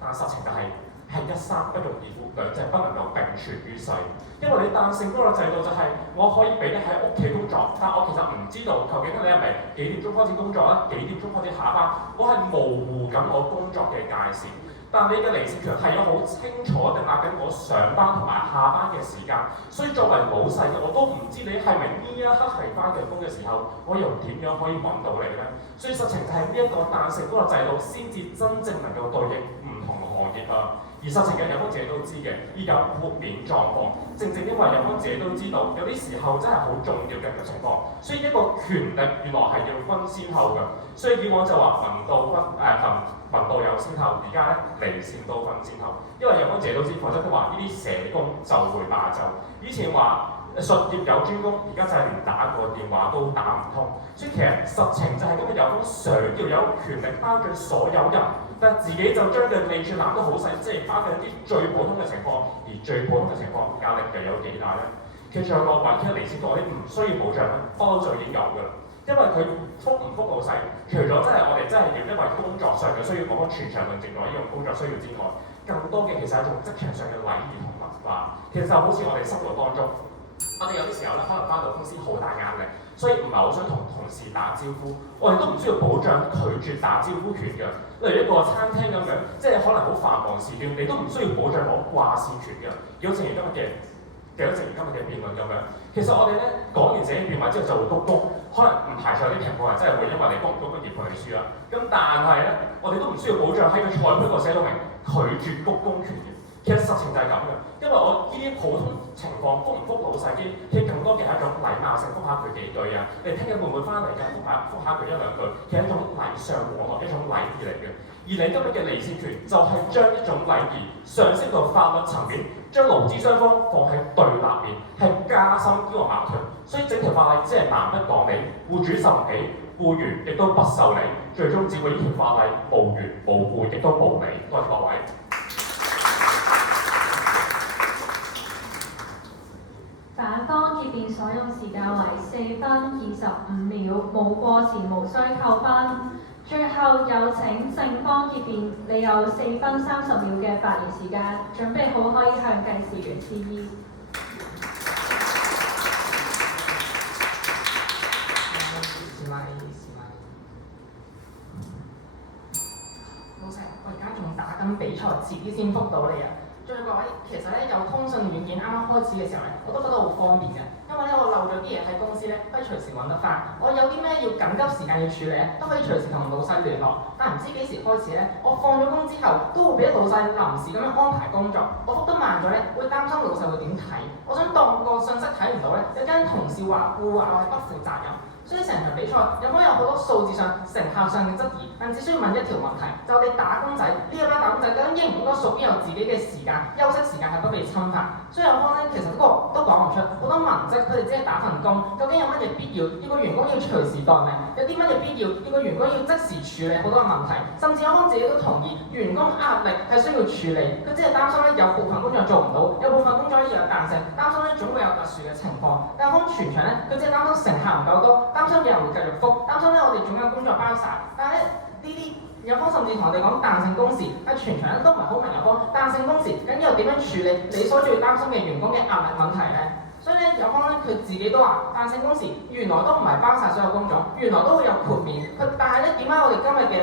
但實情就係一山不容二虎，兩者不能夠並存於世。因為你彈性工作制度就係、我可以俾你喺屋企工作，但我其實唔知道究竟你係咪幾點鐘開始工作啦，幾點鐘開始下班，我係模糊緊我工作嘅界線。但你嘅離職權係有好清楚定立緊我上班同埋下班嘅時間，所以作為老細嘅我都唔知你係咪呢一刻係翻緊工嘅時候，我又點樣可以揾到你呢？所以實情就係呢一個彈性工作制度先至真正能夠對應唔同行業啊。而實情嘅有方自己都知嘅，依有豁免狀況，正因為有方自己都知道，有啲時候真係好重要嘅情況，所以一個權力原來係要分先後嘅。所以以往就話民道有先後，而家咧離線都分先後，因為有方自己都知，否則佢話呢啲社工就會罷就。以前話術業有專攻，而家就係連打個電話都打唔通。所以其實實情就係咁嘅，有方想要有權力包住所有人。但自己就將佢利處攬得好細，即係包緊啲最普通嘅情況，而最普通嘅情況壓力又有幾大咧？其實仲有個位，其實離線我哋唔需要保障咧，不嬲就已經有㗎啦。因為佢覆唔覆老細，除咗真係我哋真係要因為工作上嘅需要講翻全場論證咗呢種工作需要之外，更多嘅其實係一種職場上嘅禮儀同文化。其實就好似我哋生活當中，我哋有啲時候咧，可能翻到公司好大壓力，所以唔係好想同同事打招呼，我哋都唔需要保障拒絕打招呼權嘅。例如一個餐廳咁樣，即係可能好繁忙時段，你都唔需要保障我掛線權嘅。如果正如今日嘅辯論咁樣，其實我哋咧講完自己辯論之後就會鞠躬，可能唔排除有啲情況係真係會因為你鞠唔鞠躬而判你輸啦。咁但係咧，我哋都唔需要保障喺個菜譜度寫到明拒絕鞠躬權嘅。其實實情就係咁嘅，因為我呢啲普通情況覆唔覆老細機，其實更多嘅係一種禮貌性覆下佢幾句啊。你聽日會唔會翻嚟㗎？覆下佢一兩句，其實係一種禮尚往來，一種禮儀嚟嘅。而你今日嘅離線權就係將一種禮儀上升到法律層面，將勞資雙方放喺對立面，係加深呢個矛盾。所以整條法例只係南北講理，僱主受唔起，僱員亦都不受理，最終只會呢條法例無緣無故，亦都無理。多謝各位。反方結辯所用時間為4分25秒，無過時無需扣分。最後有請正方結辯，你有4分30秒嘅發言時間，準備好可以向計時員示意。老細，我而家仲打緊比賽，遲啲先覆到你啊！最後各位，其實咧有通訊軟件啱啱開始嘅時候咧，我都覺得好方便嘅，因為咧我漏咗啲嘢喺公司咧，可以隨時揾得翻。我有啲咩要緊急時間要處理咧，都可以隨時同老細聯絡。但唔知幾時開始咧，我放咗工之後都會俾老細臨時咁樣安排工作，我覆得慢咗咧，會擔心老細會點睇。我想當個信息睇唔到咧，有間同事話會話我不負責任。所以成場比賽有冇有好多數字上、成效上嘅質疑，但只需要問一條問題，就我哋打工仔呢一班打工仔究竟應唔應該屬於有自己嘅時間、休息時間係不被侵犯？所以有方咧其實都講唔出，好多文職佢哋只係打份工，究竟有乜嘢必要？要個員工要隨時待命，有啲乜嘢必要？要個員工要即時處理好多問題，甚至有方自己都同意，員工壓力係需要處理，佢只係擔心咧有部分工作做唔到，有部分工作要有彈性，擔心咧總會有特殊嘅情況。但有方全場咧，佢只係擔心成效唔夠多。擔心有人會繼續覆，擔心咧我哋總有工作包晒。但係咧呢啲有方甚至同我哋講彈性工時，但全場人都唔係好明有方彈性工時，咁又點樣處理你所最擔心嘅員工嘅壓力問題呢？所以咧，有方咧佢自己都話彈性工時原來都唔係包晒所有工種，原來都會有豁免。但係咧，點解我哋今日嘅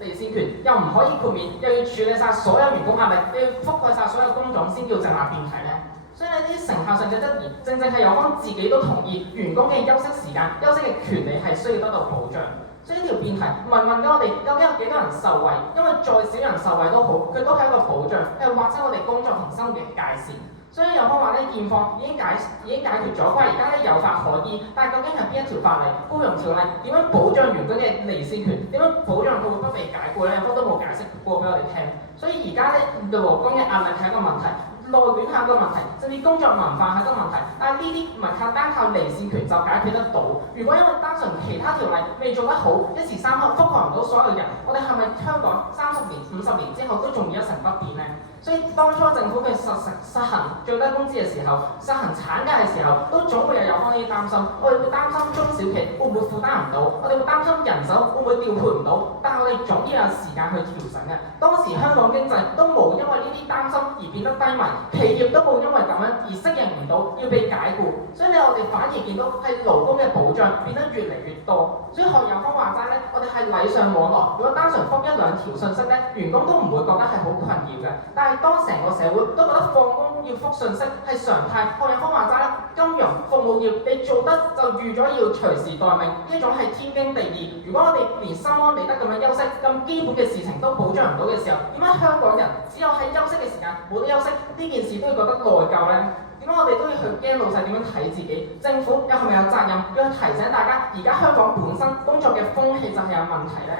離線權又唔可以豁免，又要處理晒所有員工壓力，又要覆蓋晒所有工種先叫正立辯題呢？所以呢啲成效上嘅質疑，正正係有方自己都同意員工嘅休息時間、休息嘅權利係需要得到保障。所以呢條辯題唔係問緊我哋究竟有幾多人受惠，因為再少人受惠都好，佢都係一個保障，係劃清我哋工作同生活嘅界線。所以有方話咧，現況已經解決咗，而家咧有法可依，但係究竟係邊一條法例？僱傭條例點樣保障員工嘅離線權？點樣保障佢會不被解僱咧？有方都冇解釋過俾我哋聽。所以而家咧勞工嘅壓力係一個問題。內卷係一個問題，甚至工作文化係一個問題，但係呢啲唔係單靠離線權就解決得到。如果因為單純其他條例未做得好，一時三刻覆蓋唔到所有人，我哋係咪香港30年、50年之後都仲要一成不變呢？所以當初政府佢實行最低工資嘅時候，實行產假嘅時候，都總會有方呢啲擔心。我哋會擔心中小企會唔會負擔唔到，我哋會擔心人手會唔會調配唔到，但係我哋總要有時間去調整嘅。當時香港經濟都冇因為呢啲擔心而變得低迷，企業都冇因為咁樣而適應唔到要被解僱，所以咧我哋反而見到係勞工嘅保障變得越嚟越多。所以學有方話齋咧，我哋係禮尚往來。如果單純覆一兩條信息咧，員工都唔會覺得係好困擾嘅。但係當成個社會都覺得放工要覆信息係常態，學有方話齋咧，金融服務業你做得就預咗要隨時待命，呢種係天經地義。如果我哋連心安理得咁樣休息，咁基本嘅事情都保障唔到嘅時候，點解香港人只有喺休息嘅時間冇得休息呢件事都會覺得內疚呢？點解我哋都要去驚老細點樣睇自己？政府又係咪有責任要提醒大家，而家香港本身工作嘅風氣就係有問題呢？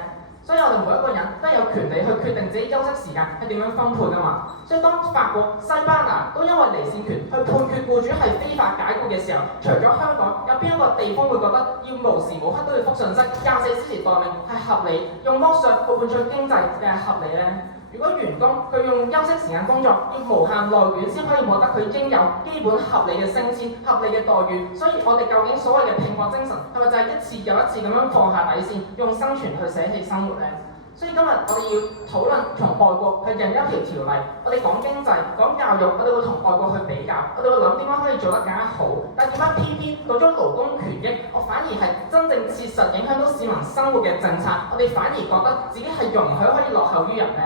所以我哋每一個人都有權利去決定自己休息時間係點樣分配㗎嘛。所以當法國、西班牙都因為離線權去判決僱主係非法解僱嘅時候，除咗香港，有邊一個地方會覺得要無時無刻都要覆信息、24小時待命係合理？用剝削去換取經濟嘅合理呢？如果員工佢用休息時間工作，要無限內卷先可以獲得佢應有基本合理嘅升遷、合理嘅待遇，所以我哋究竟所謂嘅拼搏精神係咪就係一次又一次咁樣放下底線，用生存去捨棄生活呢？所以今日我哋要討論從外國去引一條條例，我哋講經濟、講教育，我哋會同外國去比較，我哋會諗點樣可以做得更加好。但點解偏偏到咗勞工權益，我反而係真正切實影響到市民生活嘅政策，我哋反而覺得自己係容許可以落後於人呢？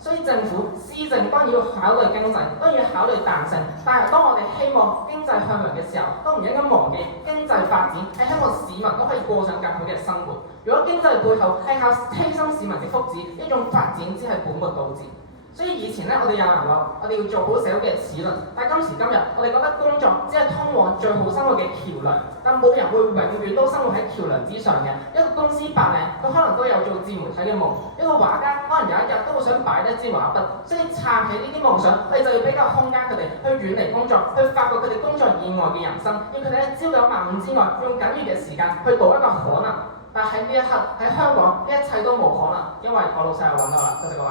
所以政府施政當然要考慮經濟，當然要考慮彈性，但係當我哋希望經濟向良嘅時候，都唔應該忘記經濟發展係希望市民都可以過上更好嘅生活。如果經濟背後係靠犧牲市民嘅福祉，呢種發展只係本末倒置。所以以前咧，我哋有人話我哋要做好社會嘅齒輪，但係今時今日，我哋覺得工作只係通往最好生活嘅橋梁，但冇人會永遠都生活喺橋梁之上嘅。一個公司白領，佢可能都有做自媒體嘅夢；一個畫家，可能有一日都會想擺一支畫筆。所以撐起呢啲夢想，我哋就要俾個空間佢哋去遠離工作，去發掘佢哋工作以外嘅人生，要佢哋喺朝九晚五之外，用緊餘嘅時間去度一個可能。但喺呢一刻喺香港，呢一切都冇可能，因為我老細又揾到啦，多謝各位。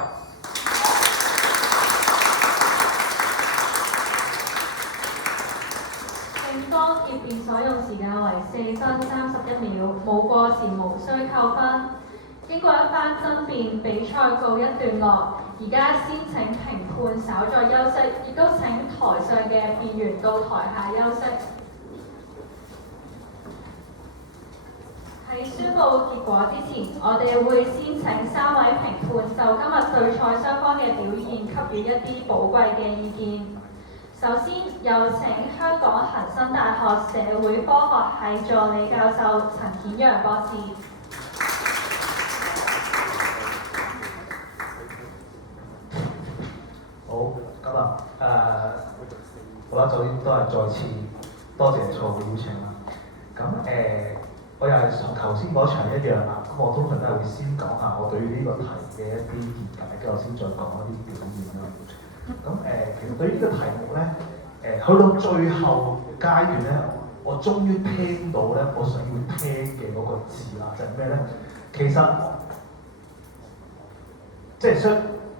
正當結辯所用時間為4分31秒，冇過時無需扣分。經過一番爭辯，比賽告一段落。而家先請評判稍作休息，亦都請台上嘅辯員到台下休息。喺宣佈結果之前，我哋會先請3位評判就今日對賽雙方嘅表現給予一啲寶貴嘅意見。首先有請香港恒生大學社會科學系助理教授陳顯陽博士。好，咁啊，好啦，首先都係再次多謝錯嘅邀請啦。咁我又係同頭先嗰場一樣啦。咁我通常都係會先講下我對於呢個題嘅一啲見解，跟住我先再講一啲表現啦。咁其實對於呢個題目咧，去到最後階段咧，我終於聽到咧我想要聽嘅嗰個字啦，就係咩咧？其實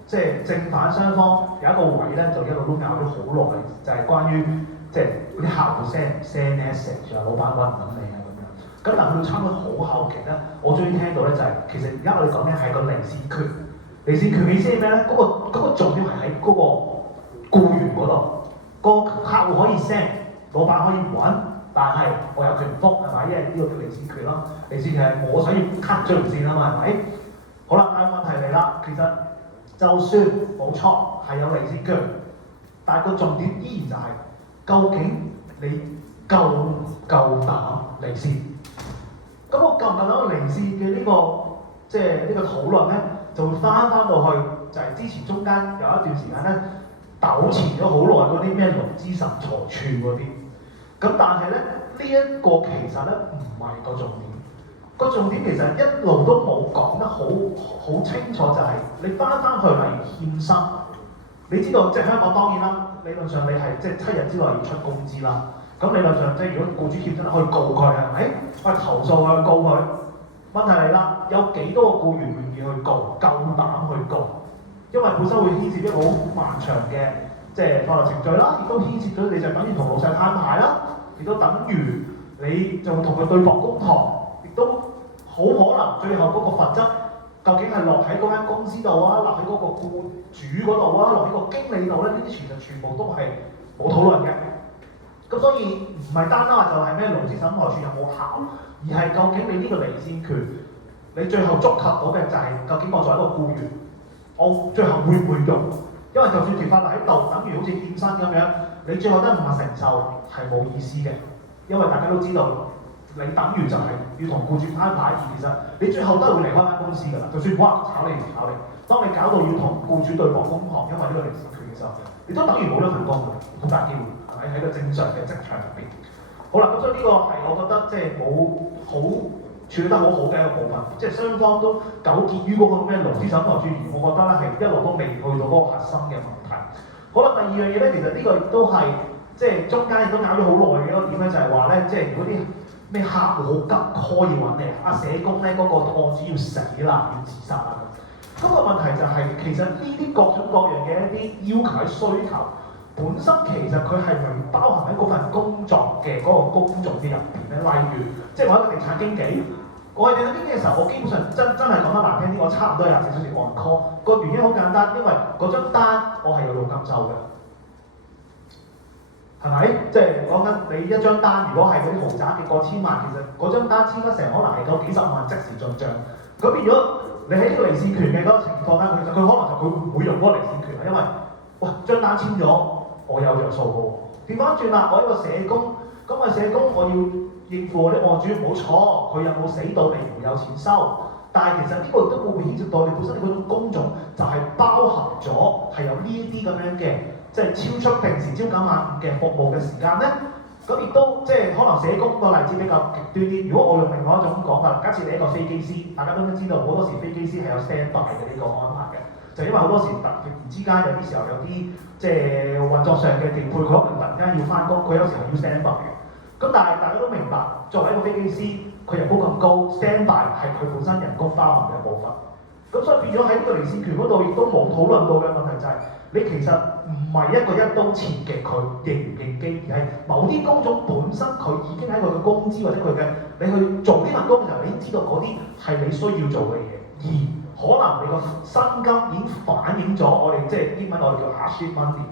即係正反雙方有一個位咧，就一路都拗咗好耐，就係關於即係嗰啲客戶 send message 啊，老闆揾唔揾你啊咁樣。咁但係去到差唔多好後期咧，我終於聽到咧就係、其實而家我哋講嘅係個離線權。離線權嘅意思係咩咧？嗰個重點係喺嗰個僱員嗰度，個客戶可以 send， 老闆可以揾，但係我有權覆係咪？因為呢個叫離線權咯。離線權係我想要 cut 咗條線啊嘛，係咪？好啦，但係問題嚟啦，其實就算冇錯係有離線權，但係個重點依然就係、究竟你夠唔夠膽離線？咁我夠唔夠膽離線嘅呢個即係呢個討論咧，就會翻到去就係之前中間有一段時間咧糾纏咗好耐嗰啲咩勞資審裁處嗰啲。咁但係咧呢一個其實咧唔係個重點，個重點其實一路都冇講得好清楚，就係你翻去例如欠薪，你知道即係香港當然啦，理論上你係即係7日之內要出工資啦。咁理論上即係如果僱主欠薪可以告佢係咪？可以投訴佢告佢。問題嚟啦，有幾多個僱員願意去告，夠膽去告？因為本身會牽涉一個好漫長嘅即係法律程序啦，亦都牽涉咗你就等於同老細攤牌啦，亦都等於你就同佢對簿公堂，亦都好可能最後嗰個罰則究竟係落喺嗰間公司度啊，落喺嗰個僱主嗰度啊，落喺個經理度咧，呢啲其實全部都係冇討論嘅。咁所以唔係單單話就係咩勞資審裁處有冇效，而係究竟你呢個離線權，你最後觸及到嘅就係究竟我作為一個僱員，我最後會唔會用？因為就算條法律喺度，等於好似欠薪咁樣，你最後都係唔承受係冇意思嘅，因為大家都知道，你等於就係要同僱主攤牌，而其實你最後都係會離開間公司㗎啦。就算冇人炒你唔炒你，當你搞到要同僱主對簿公堂，因為呢個離線權嘅時候，你都等於冇咗份工㗎，好大機會。喺個正常嘅職場入邊，好啦，咁所以呢個係我覺得即係冇好處理得好好嘅一個部分，即係雙方都糾結於嗰個咩勞資審裁處，我覺得咧係一路都未去到嗰個核心嘅問題。好啦，第二樣嘢咧，其實呢個亦都係即係中間亦都拗咗好耐嘅一個點咧，就係話咧，即係如果啲咩客戶好急 call 要揾你，社工咧嗰個案主要死啦，要自殺啦咁。咁個問題就係、其實呢啲各種各樣嘅一啲要求、需求。本身其實佢係咪包含喺嗰份工作嘅嗰個工種嘅入邊咧？例如，即係我一個地產經紀，我係地產經紀嘅時候，我基本上真係講得難聽啲，我差唔多24小時按 call。個原因好簡單，因為嗰張單我係有佣金收嘅，係咪？即係講緊你一張單，如果係嗰啲豪宅嘅過千萬，其實嗰張單簽得成可能係夠幾十萬即時進帳。咁變咗你喺呢個離線權嘅嗰個情況咧，其實佢可能就佢唔會用嗰個離線權啦，因為喂張單簽咗。我有着數嘅喎，調翻轉啦，我一個社工，咁啊社工我要應付我啲案主冇錯，佢有冇死到你唔有錢收，但係其實呢個亦都會牽涉到你本身你嗰種工種就係包含咗係有呢一啲咁樣嘅，即係超出平時朝9晚5嘅服務嘅時間咧，咁亦都即係可能社工個例子比較極端啲。如果我用另外一種講法，假設你係一個飛機師，大家都知道好多時飛機師係有 standby 嘅呢個安排嘅。就因為好多時突然之間有啲時候有啲即係運作上嘅調配，佢可能突然間要翻工，佢有時候要 standby 嘅。咁但係大家都明白，作為一個飛機師，佢人工咁高 ，standby 係佢本身人工包含嘅一部分。咁所以變咗喺呢個離線權嗰度，亦都冇討論到嘅問題就係、你其實唔係一個一刀切嘅佢認唔認機，而係某啲工種本身佢已經喺佢嘅工資或者佢嘅你去做呢份工嘅時候，你已經知道嗰啲係你需要做嘅嘢，而可能你個薪金已經反映咗我哋即係英文我哋叫 hardship money。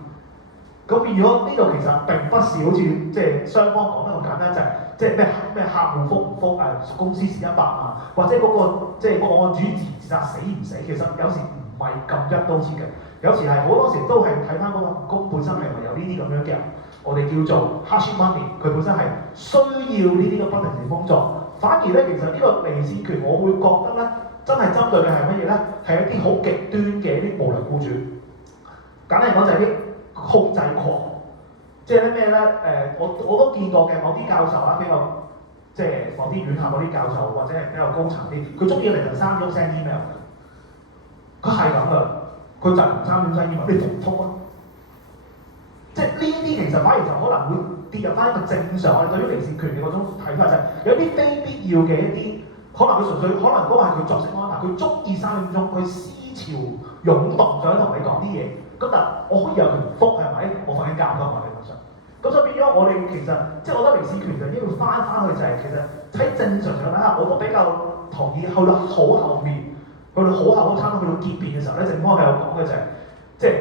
咁變咗呢度其實並不是好似即係雙方講得咁簡單，就係即係咩客戶覆唔覆公司蝕100萬，或者嗰、個即係個案主自殺死唔死，其實有時唔係咁一刀切嘅，有時係好多時都係睇翻嗰個工本身係咪有呢啲咁樣嘅，我哋叫做 hardship money， 佢本身係需要呢啲嘅不停時工作。反而咧，其實呢個離線權，我會覺得咧。真係針對嘅係乜嘢咧？係一啲好極端嘅一啲無良僱主。簡單嚟講就係啲控制狂，即係啲咩咧？我都見過嘅某啲教授啦，比較即係某啲院校嗰啲教授或者係比較高層啲，佢中意凌晨3點 send email， 佢係咁噶，佢就唔3點 send email， 你復唔復啊？即係呢啲其實反而就可能會跌入翻一個正常我哋對於離線權嘅嗰種睇法，就係有啲非必要嘅一啲。可能佢純粹，可能嗰個係佢作息安排，佢中意3點鐘，佢思潮湧動想同你講啲嘢。咁但我可以有權唔覆係咪？我瞓緊覺㗎嘛，理論上。咁所以變咗我哋其實即係我覺得離線權就應該翻去就係其實喺正常情況底下，我都比較同意去到好後面，去到好後嗰差唔多去到結辯嘅時候咧，正方係有講嘅就係即係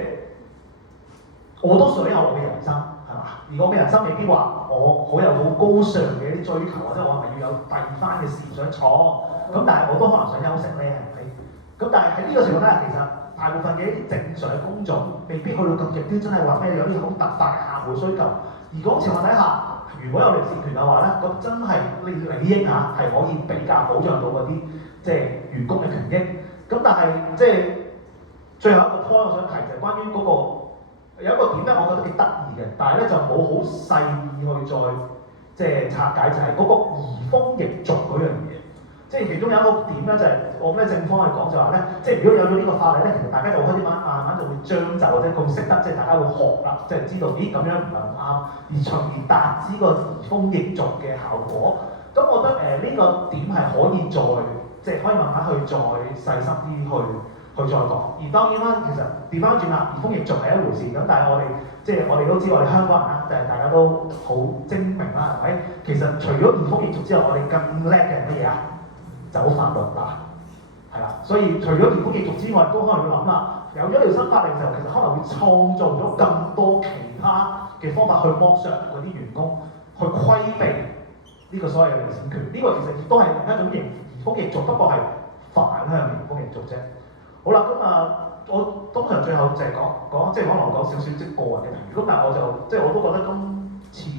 我都想有我嘅人生係嘛？而我嘅人生未必話我好有好高尚嘅一啲追求，或者我係咪要有第二番嘅事業想創？咁但係我都可能想休息咧，係咪？咁但係喺呢個情況底下，其實大部分嘅一啲正常嘅工作未必去到咁極端，真係話咩有啲好突發嘅客戶需求。而嗰個情況底下，如果有離線權嘅話咧，咁真係理應嚇係可以比較保障到嗰啲即係員工嘅權益。咁但係即係最後一個 point 我想提就係關於嗰個有一個點咧，我覺得幾得意嘅，但係咧就冇好細意去再即係拆解，就係嗰個移風易俗嗰樣嘢。即係其中有一個點咧，就係我覺得正方去講就話咧，即係如果有咗呢個法例咧，其實大家就會開始慢慢就會將就，或者佢識得即係大家會學啦，即係知道咦咁樣唔係咁啱，而從而達至個移風易俗嘅效果。咁我覺得呢個點係可以再即係可以慢慢去再細心啲去再講。而當然啦，其實調翻轉啦，移風易俗係一回事，咁但係我哋即係我哋都知我哋香港人啦，就係大家都好精明啦，係咪？其實除咗移風易俗之外，我哋更叻嘅係乜嘢啊？走法律啦，係啦，所以除咗移風易俗之外，都可能要諗啦。有咗條新法令嘅時候，其實可能會創造咗更多其他嘅方法去剝削嗰啲員工，去規避呢個所謂嘅離線權。呢個其實亦都係另一種移風易俗，不過係反向移風易俗啫。好啦，咁我通常最後就係講即係可能講少少即係個人嘅評語。咁但係我就即係我都覺得今次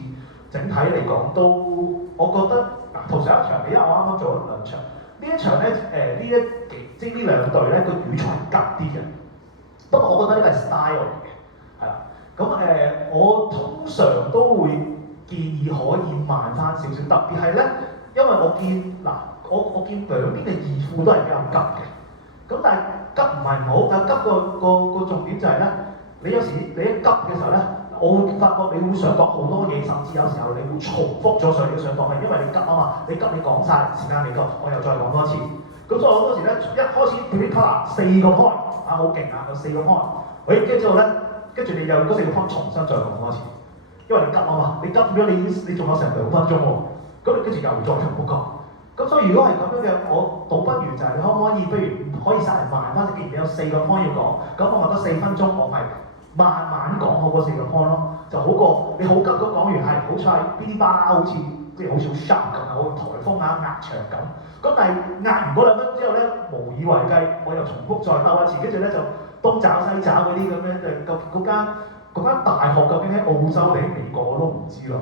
整體嚟講都，我覺得頭上一場，因為我啱啱做咗兩場。呢一場咧，即係呢兩隊咧個語速係急啲嘅，不過我覺得呢個係 style 嚟嘅，係啦。咁我通常都會建議可以慢翻少少，特別係咧，因為我見我見兩邊嘅義父都係比較急嘅，咁但係急唔係唔好，但係急個重點就係咧，你有時你一急嘅時候咧，我會發覺你會想講好多嘢，甚至有時候你會重複咗上你想講嘅，因為你急啊嘛，你急你講晒，時間未夠，我又再講多次。咁所以好多時咧，一開始噼里啪啦4個 point 啊，好勁啊，有4個 point，跟住之後咧，跟住你又嗰4個 point 重新再講多次，因為你急啊嘛，你急咗你仲有成2分鐘喎，咁你跟住又再重複講。咁所以如果係咁樣嘅，我倒不如就係你可唔可以，不如可以稍為慢翻，既然你有4個 point 要講，咁我覺得4分鐘我係慢慢講好嗰4個 point 咯，就好過你好急咁講完係好彩呢啲巴好似即係好似好 sharp 咁，好颱風啊壓場咁。咁但係壓完嗰2分鐘之後咧，無以為繼，我又重複再兜一次，跟住咧就東找西找嗰啲咁樣，就嗰間大學究竟喺澳洲定喺美國我都唔知咯。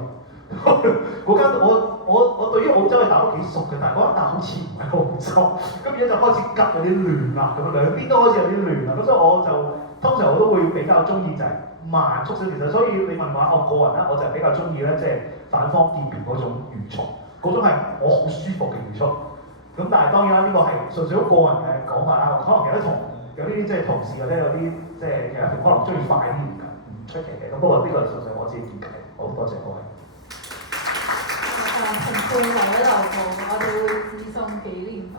嗰間我對於澳洲嘅大學都幾熟嘅，但係嗰間大學好似唔係澳洲，咁而家就開始急有啲亂啦，咁兩邊都開始有啲亂啦，咁所以我就通常我都會比較中意就係慢速少少，其實所以你問話我個人咧，我就比較中意咧即係反方辯辯嗰種語速，嗰種係我好舒服嘅語速。咁但係當然啦，呢個係純粹個人嘅講法啦。可能有啲即係同事或者有啲即係其他同可能中意快啲唔出奇嘅。咁不過呢個純粹我自己見解。好多謝各位。評判委留步，我哋會致送紀念品。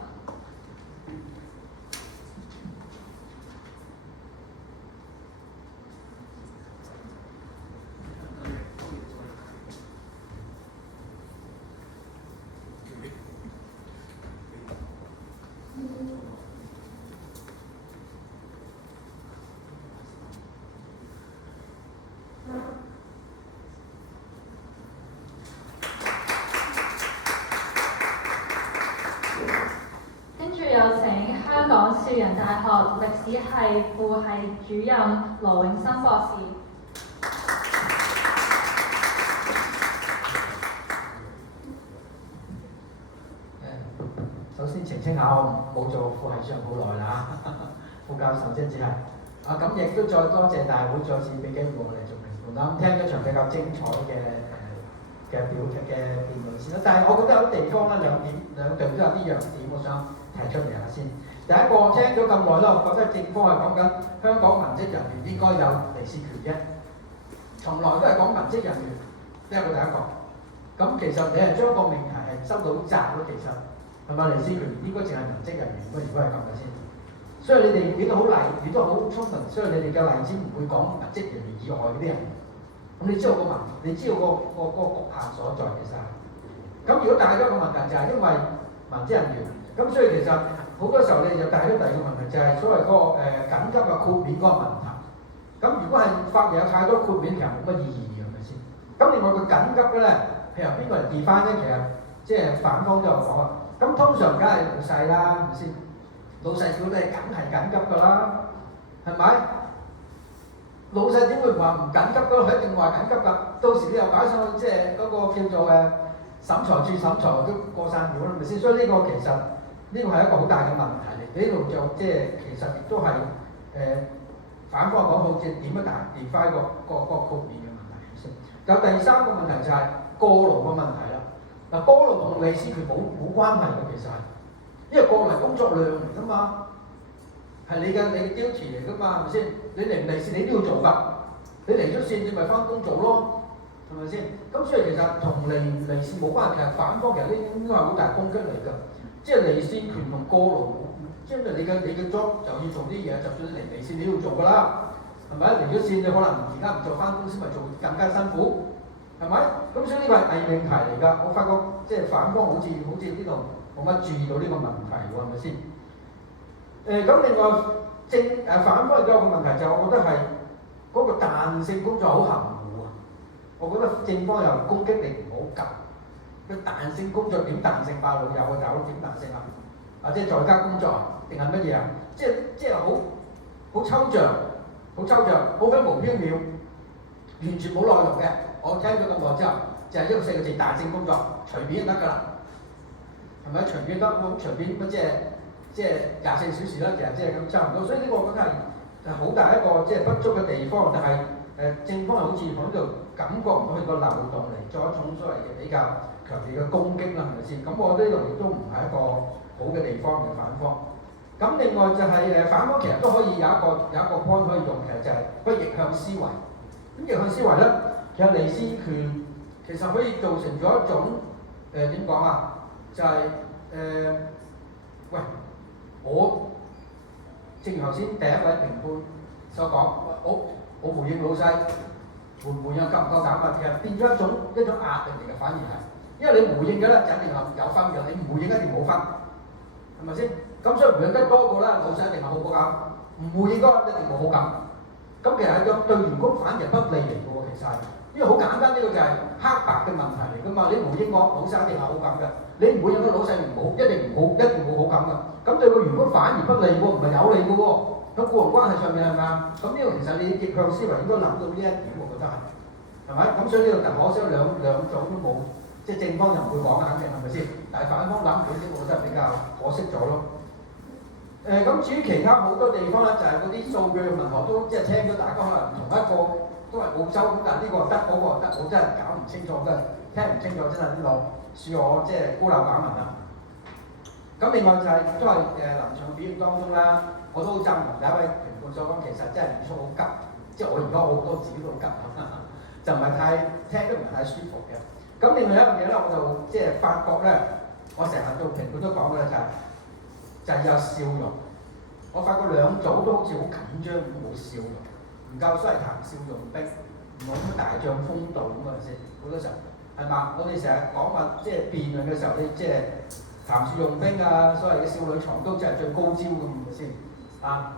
香港樹仁大學歷史系副系主任羅永生博士。首先澄清下，我冇做副系主任好耐啦，副教授啫，只係咁亦都再多謝大會再次俾機會我嚟做評判啦。咁聽咗場比較精彩嘅辯論先啦，但係我覺得有啲地方咧兩隊都有啲弱點，我想提出嚟下先。第一個我聽咗咁耐啦，我覺得正方係講緊香港文職人員應該有離線權啫，從來都係講文職人員，呢個第一個。咁其實你係將個命題係收到窄咯，其實係咪離線權應該淨係文職人員？如果係咁嘅先，所以你哋亦都好聰明，所以你哋嘅例子唔會講文職人員以外嗰啲人。咁你知道個你知道個局限所在其實。咁如果帶咗個問題就係因為文職人員，咁所以其實好多時候你就帶咗第二個問題就係所謂嗰個緊急嘅豁免嗰個問題。咁如果係法例有太多豁免，其實冇乜意義嘅，係咪先？咁另外佢緊急嘅咧，譬如邊個嚟 define 咧？其實即係反方都有講啊。咁通常梗係老細啦，係咪先？老細叫你梗係緊急㗎啦，係咪？老細點會話唔緊急㗎？佢一定話緊急㗎。到時你又擺上去，即係嗰個叫做審裁處審裁都過晒秒啦，係咪先？所以呢個其實呢個係一個好大嘅問題嚟。呢度就即係其實亦都係反方講好似點樣define個豁免嘅問題先。有第三個問題就係過勞嘅問題啦。嗱，過勞同利是權冇關係嘅，其實係，因為過勞係工作量嚟㗎嘛，係你嘅 duty 嚟㗎嘛，係咪先？你嚟唔嚟線你都要做㗎，你嚟咗線你咪翻工做咯，係咪先？咁所以其實同利是冇關係，其實反方其實呢應該係好大攻擊嚟㗎，即係利是權同過勞，即係你嘅 job 就要做啲嘢，就算你嚟線你都要做㗎啦，係咪？嚟咗線你可能而家唔做翻公司咪做更加辛苦。係咪？咁所以呢個係偽命題嚟㗎。我發覺即係反方好似呢度冇乜注意到呢個問題喎，係咪先？咁另外反方亦都有個問題，就我覺得係嗰個彈性工作好含糊啊。我覺得正方又攻擊力唔好夠。佢彈性工作點彈性法？老友嘅搞點彈性啊？即係在家工作定係乜嘢啊？即係好抽象，好虛無縹緲，完全冇內容嘅。我聽咗咁耐之後，就係一個4個字：彈性工作，隨便就得㗎啦，係咪？隨便得咁隨便乜即係24小時啦，其實即係咁差唔多。所以呢個我覺得係好大一個即係不足嘅地方，但係正方好似喺度感覺唔到佢個漏洞嚟作一種所謂嘅比較強烈嘅攻擊啦，係咪先？咁我覺得呢度亦都唔係一個好嘅地方嘅反方。咁另外就係反方其實都可以有一個 point 可以用，其實就係個逆向思維。咁逆向思維咧？其實利先權其實可以造成咗一種點講啊？就係喂，我正如頭先第一位評判所講，我回應老細，回唔回應夠唔夠膽啊？其實變咗一種壓力嚟嘅，反而係，因為你回應嘅咧就一定係有分嘅，你唔回應一定冇分，係咪先？咁所以回應得多個咧，老細一定係好好感；唔回應嗰個一定冇好感。咁其實係對員工反而不利嚟嘅喎，其實係。因為好簡單，呢個就係黑白嘅問題嚟㗎嘛。你回應我，老細一定係好感嘅；你唔回應我，老細唔好，一定冇好感㗎。咁對個員工反而不利喎，唔係有利嘅喎。喺僱傭關係上面係咪啊？咁呢個其實你逆向思維應該諗到呢一點，我覺得係咪？咁所以呢個可惜兩種都冇，即係正方就唔會講嘅，肯定係咪先？但係反方諗到啲，我覺得比較可惜咗咯。咁至於其他好多地方咧，就係嗰啲數據嘅問題都即係聽咗，大家可能同一個。都係澳洲咁，但係呢個得，嗰個得，我真係搞唔清楚，真係聽唔清楚，真係呢個恕我即係孤陋寡聞啦。咁另外就係都係臨場表演當中啦，我都好贊同第一位評判所講，其實真係語速好急，即係我而家好多字都好急，就唔係太聽都唔係太舒服嘅。咁另外一樣嘢咧，我就即係發覺咧，我成日做評判都講嘅就係有笑容。我發覺兩組都好似好緊張咁，冇笑容。唔夠所謂談笑用兵，唔好咁大將風度咁啊先，好多時候係嘛？我哋成日講話即係辯論嘅時候，你即係談笑用兵啊，所謂嘅少女藏刀即係最高招咁嘅先啊，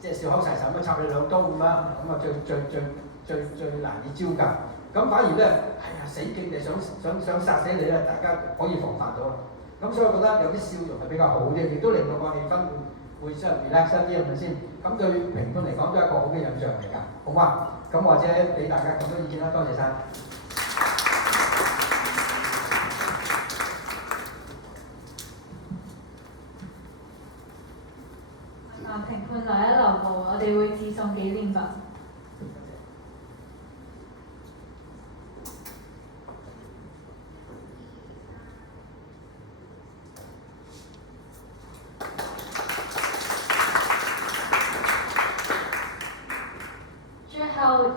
即係笑口齊齊咁插你兩刀咁啦，咁啊最難以招架。咁反而咧，死勁地想殺死你咧，大家可以防範到啦。咁所以我覺得有啲笑容係比較好啲，亦都令到個氣氛會相對 relax 啲，係咪先？咁對評判嚟講都係一個好嘅印象嚟㗎，好嘛？咁或者俾大家咁多意見啦，多謝晒。評判留一留步，我哋會致送紀念品。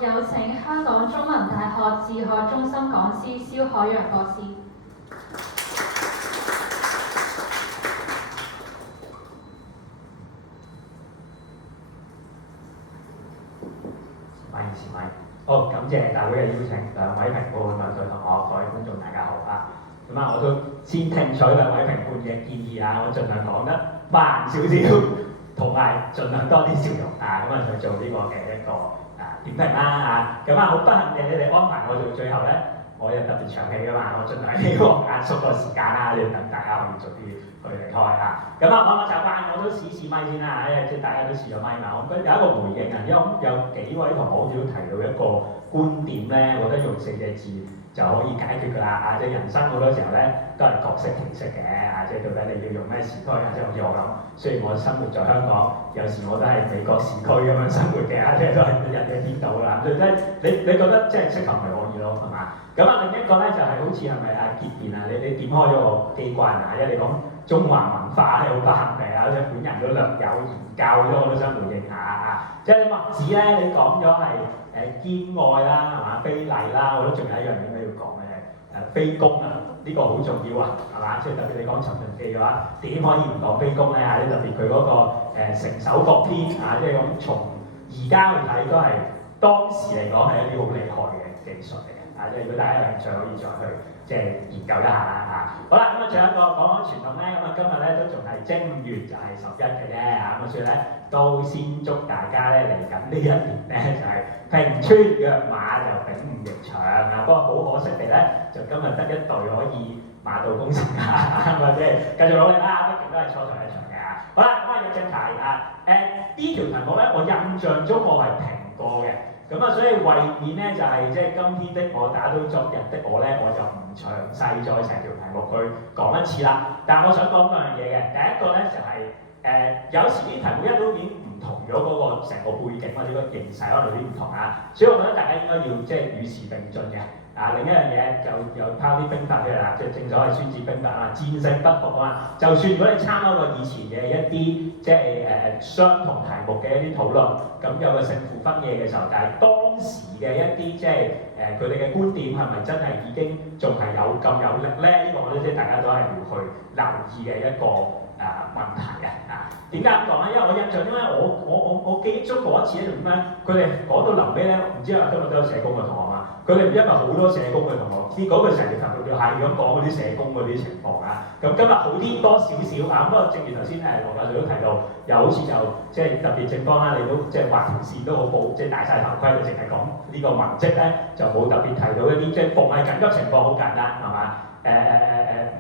有請香港中文大學自學中心講師蕭海洋博士。前米。好，感謝大會嘅邀請，兩位評判、文隊同學、各位觀眾大家好啊！咁啊，我都先聽取兩位評判嘅建議啊，我盡量講得慢少少，同埋盡量多啲笑容啊，咁啊去做呢個嘅一個點評啦啊！咁啊，好不幸嘅你哋安排我做最後咧，我有特別長氣噶嘛，我盡量希望壓縮個時間啦，要等大家可以早啲去離開啊！咁啊，我習慣我都試咪先啦，即係大家都試咗咪嘛。我覺得有一個回應啊，因為有幾位同學好似都提到一個觀點咧，我覺得用4隻字就可以解決㗎啦啊！即係人生好多時候咧都係各色其色嘅啊！即係到底你要用咩時區啊？即係好似我咁，雖然我生活在香港，有時我都係美國時區咁樣生活嘅啊，即係都係日日顛倒啦。對即係你覺得即係適合咪可以咯，係嘛？咁啊，另一個咧就係好似係咪結辯啊？你點開咗個機關啊？因為你講中華文化係好不幸嘅啊！即係本人都略有研究咗，我都想回應下啊！即係你墨子咧，你講咗係兼愛啦，係嘛？非禮啦，我都仲有一樣嘢要講嘅非攻啊！呢個好重要啊，係嘛？即係特別你講尋秦記嘅話，點可以唔講非攻咧？啊！特別佢嗰個成首國篇啊，即係咁從而家去睇都係當時嚟講係一啲好厲害嘅技術嚟嘅啊！即係如果大家有興趣可以再去即係研究一下啦嚇。好啦，咁啊仲有一個講傳統咧，咁啊今日咧都仲係正月就係11嘅啫啊，咁所以咧都先祝大家咧嚟緊呢一年咧就係平川躍馬就丙午迎祥啊！不過好可惜地咧，就今日得一隊可以馬到功成啊，咁啊即係繼續努力啦，畢竟都係初賽一場嘅啊。好啦，咁啊有正題啊，呢條題目咧，我印象中我係評過嘅。咁啊，所以為免咧就係即係今天的我打到昨日的我咧，我就唔詳細再成條題目去講一次啦。但係我想講兩樣嘢嘅，第一個咧就係、有時啲題目一都已經唔同咗嗰個成個背景或者個形勢可能有啲唔同啊，所以我覺得大家應該要即係與時並進嘅。啊，另一樣嘢就拋啲兵法出嚟啦，即係正所謂孫子兵法啊，戰勝不服啊嘛。就算如果你參考過以前嘅一啲即係相同題目嘅一啲討論，咁有個勝負分野嘅時候，但係當時嘅一啲即係佢哋嘅觀點係咪真係已經仲係有咁有力咧？呢個我覺得即係大家都係要去留意嘅一個問題嘅啊。點解咁講咧？因為我印象中咧，我記憶中嗰一次咧就點咧？佢哋講到臨尾咧，唔知啊今日都有社工嘅同學嘛？佢哋因為好多社工嘅同學，啲嗰個成日頭條係咁講嗰啲社工嗰啲情況啊。咁今日好啲多少少啊。不過正如頭先羅教授都提到，又好似就即係特別正方啦，你都即係畫條線都好保，即係戴晒頭盔，就淨係講呢個文職咧，就冇特別提到一啲即係逢係緊急情況好簡單係嘛？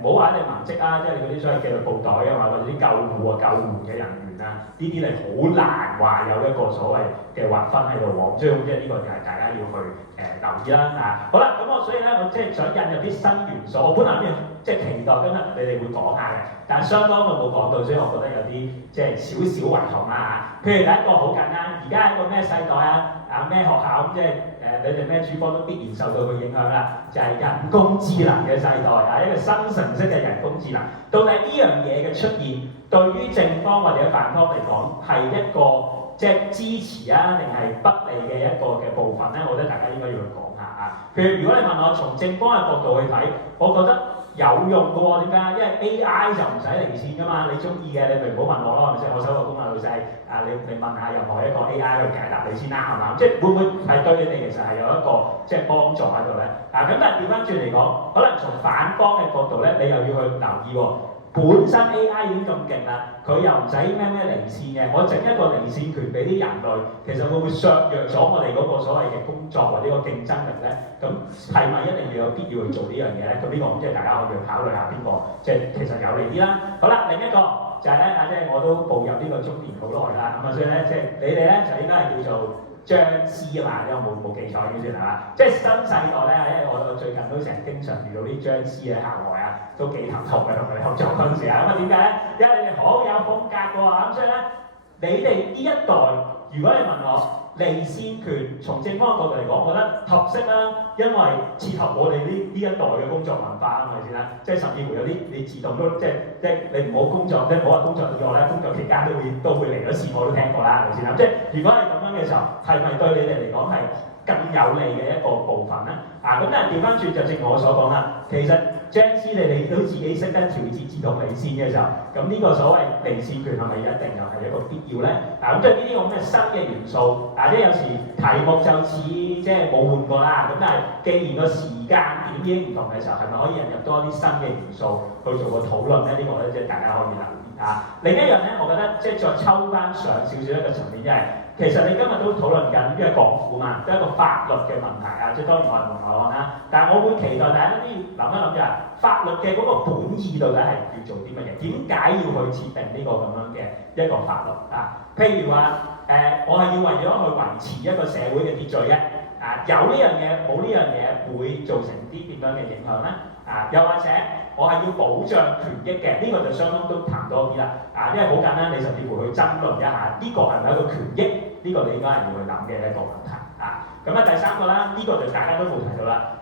唔好話你文職啊，即係你嗰啲所謂紀律部隊啊，或者啲救護啊、救援嘅人員啊，呢啲你好難話有一個所謂嘅劃分喺度喎。所以即係呢個就係大家要去留意啦啊。好啦，咁我所以咧，我即係想引入啲新元素。我本來諗住即係期待今日你哋會講下嘅，但係相當我冇講到，所以我覺得有啲即係少少遺憾啦嚇。譬如第一個好簡單，而家係一個咩世代啊咩學校咁即係你哋咩主科都必然受到佢影響啦，就係人工智能嘅世代啊，一個新常識嘅人工智能。到底呢樣嘢嘅出現，對於正方或者反方嚟講係一個即係支持啊，定係不利嘅一個嘅部分咧？我覺得大家應該要去講下啊。譬如如果你問我從正方嘅角度去睇，我覺得有用嘅喎。點解？因為 AI 就唔使離線㗎嘛，你中意嘅你咪唔好問我咯，係咪先？我收個工啊，老細啊，你問下任何一個 AI 去解答你先啦，係嘛？即係會唔會係對你哋其實係有一個即係幫助喺度咧？咁但係調翻轉嚟講，可能從反方嘅角度咧，你又要去留意喎。本身 AI 已經咁勁啦，佢又唔使咩離線嘅，我整一個離線權俾啲人類，其實會唔會削弱咗我哋嗰個所謂嘅工作或者個競爭力咧？咁係咪一定要有必要去做呢樣嘢咧？咁呢個即係大家可以考慮下邊個即係其實有利啲啦。好啦，另一個就係咧即係我都步入呢個中年好耐啦，咁啊所以咧即係你哋咧就應該係叫做僵屍啊嘛，因為冇記錯應該算係嘛？即係新世代咧，因為我最近都成日經常遇到啲僵屍喺校外啊，都幾頭痛嘅同佢哋合作嗰陣時啊。咁啊點解咧？因為你哋好有風格嘅喎，咁所以咧你哋呢一代，如果你問我離線權從正方嘅角度嚟講，我覺得合適啦，因為切合我哋呢一代嘅工作文化啊嘛，係咪先啦？即係甚至乎有啲你自動都即係你唔好工作，即係唔好話工作以外咧，工作期間都會嚟咗線，我都聽過啦，係咪先啦？即係如果係咁樣嘅時候，係咪對你哋嚟講係更有利嘅一個部分啦。咁但係調翻轉就正如我所講啦，其實 Jazz 你都自己識得調節自動離線嘅時候，咁呢個所謂離線權係咪一定又係一個必要咧？咁對呢啲咁嘅新嘅元素，即係有時題目就似即係冇換過啦，咁但係既然個時間點已經唔同嘅時候，係咪可以引入多啲新嘅元素去做個討論咧？呢個咧即係大家可以留意下。另一樣咧，我覺得即係再抽翻上少少一個層面，就係其實你今日都討論緊因為港府嘛，都係一個法律嘅問題即係當然我係門外漢啦，但係我會期待大家都要諗一諗就係法律嘅嗰個本意到底係要做啲乜嘢？點解要去設定呢個咁樣嘅一個法律譬如話我係要為咗去維持一個社會嘅秩序嘅有呢樣嘢冇呢樣嘢會造成啲點樣嘅影響咧？又或者我係要保障權益嘅，呢個就相當都談多啲啦。因為好簡單，你甚至乎去爭論一下呢個係咪一個權益？呢個你應該係要去諗嘅一個問題咁第三個啦，呢個就大家都冇提到啦。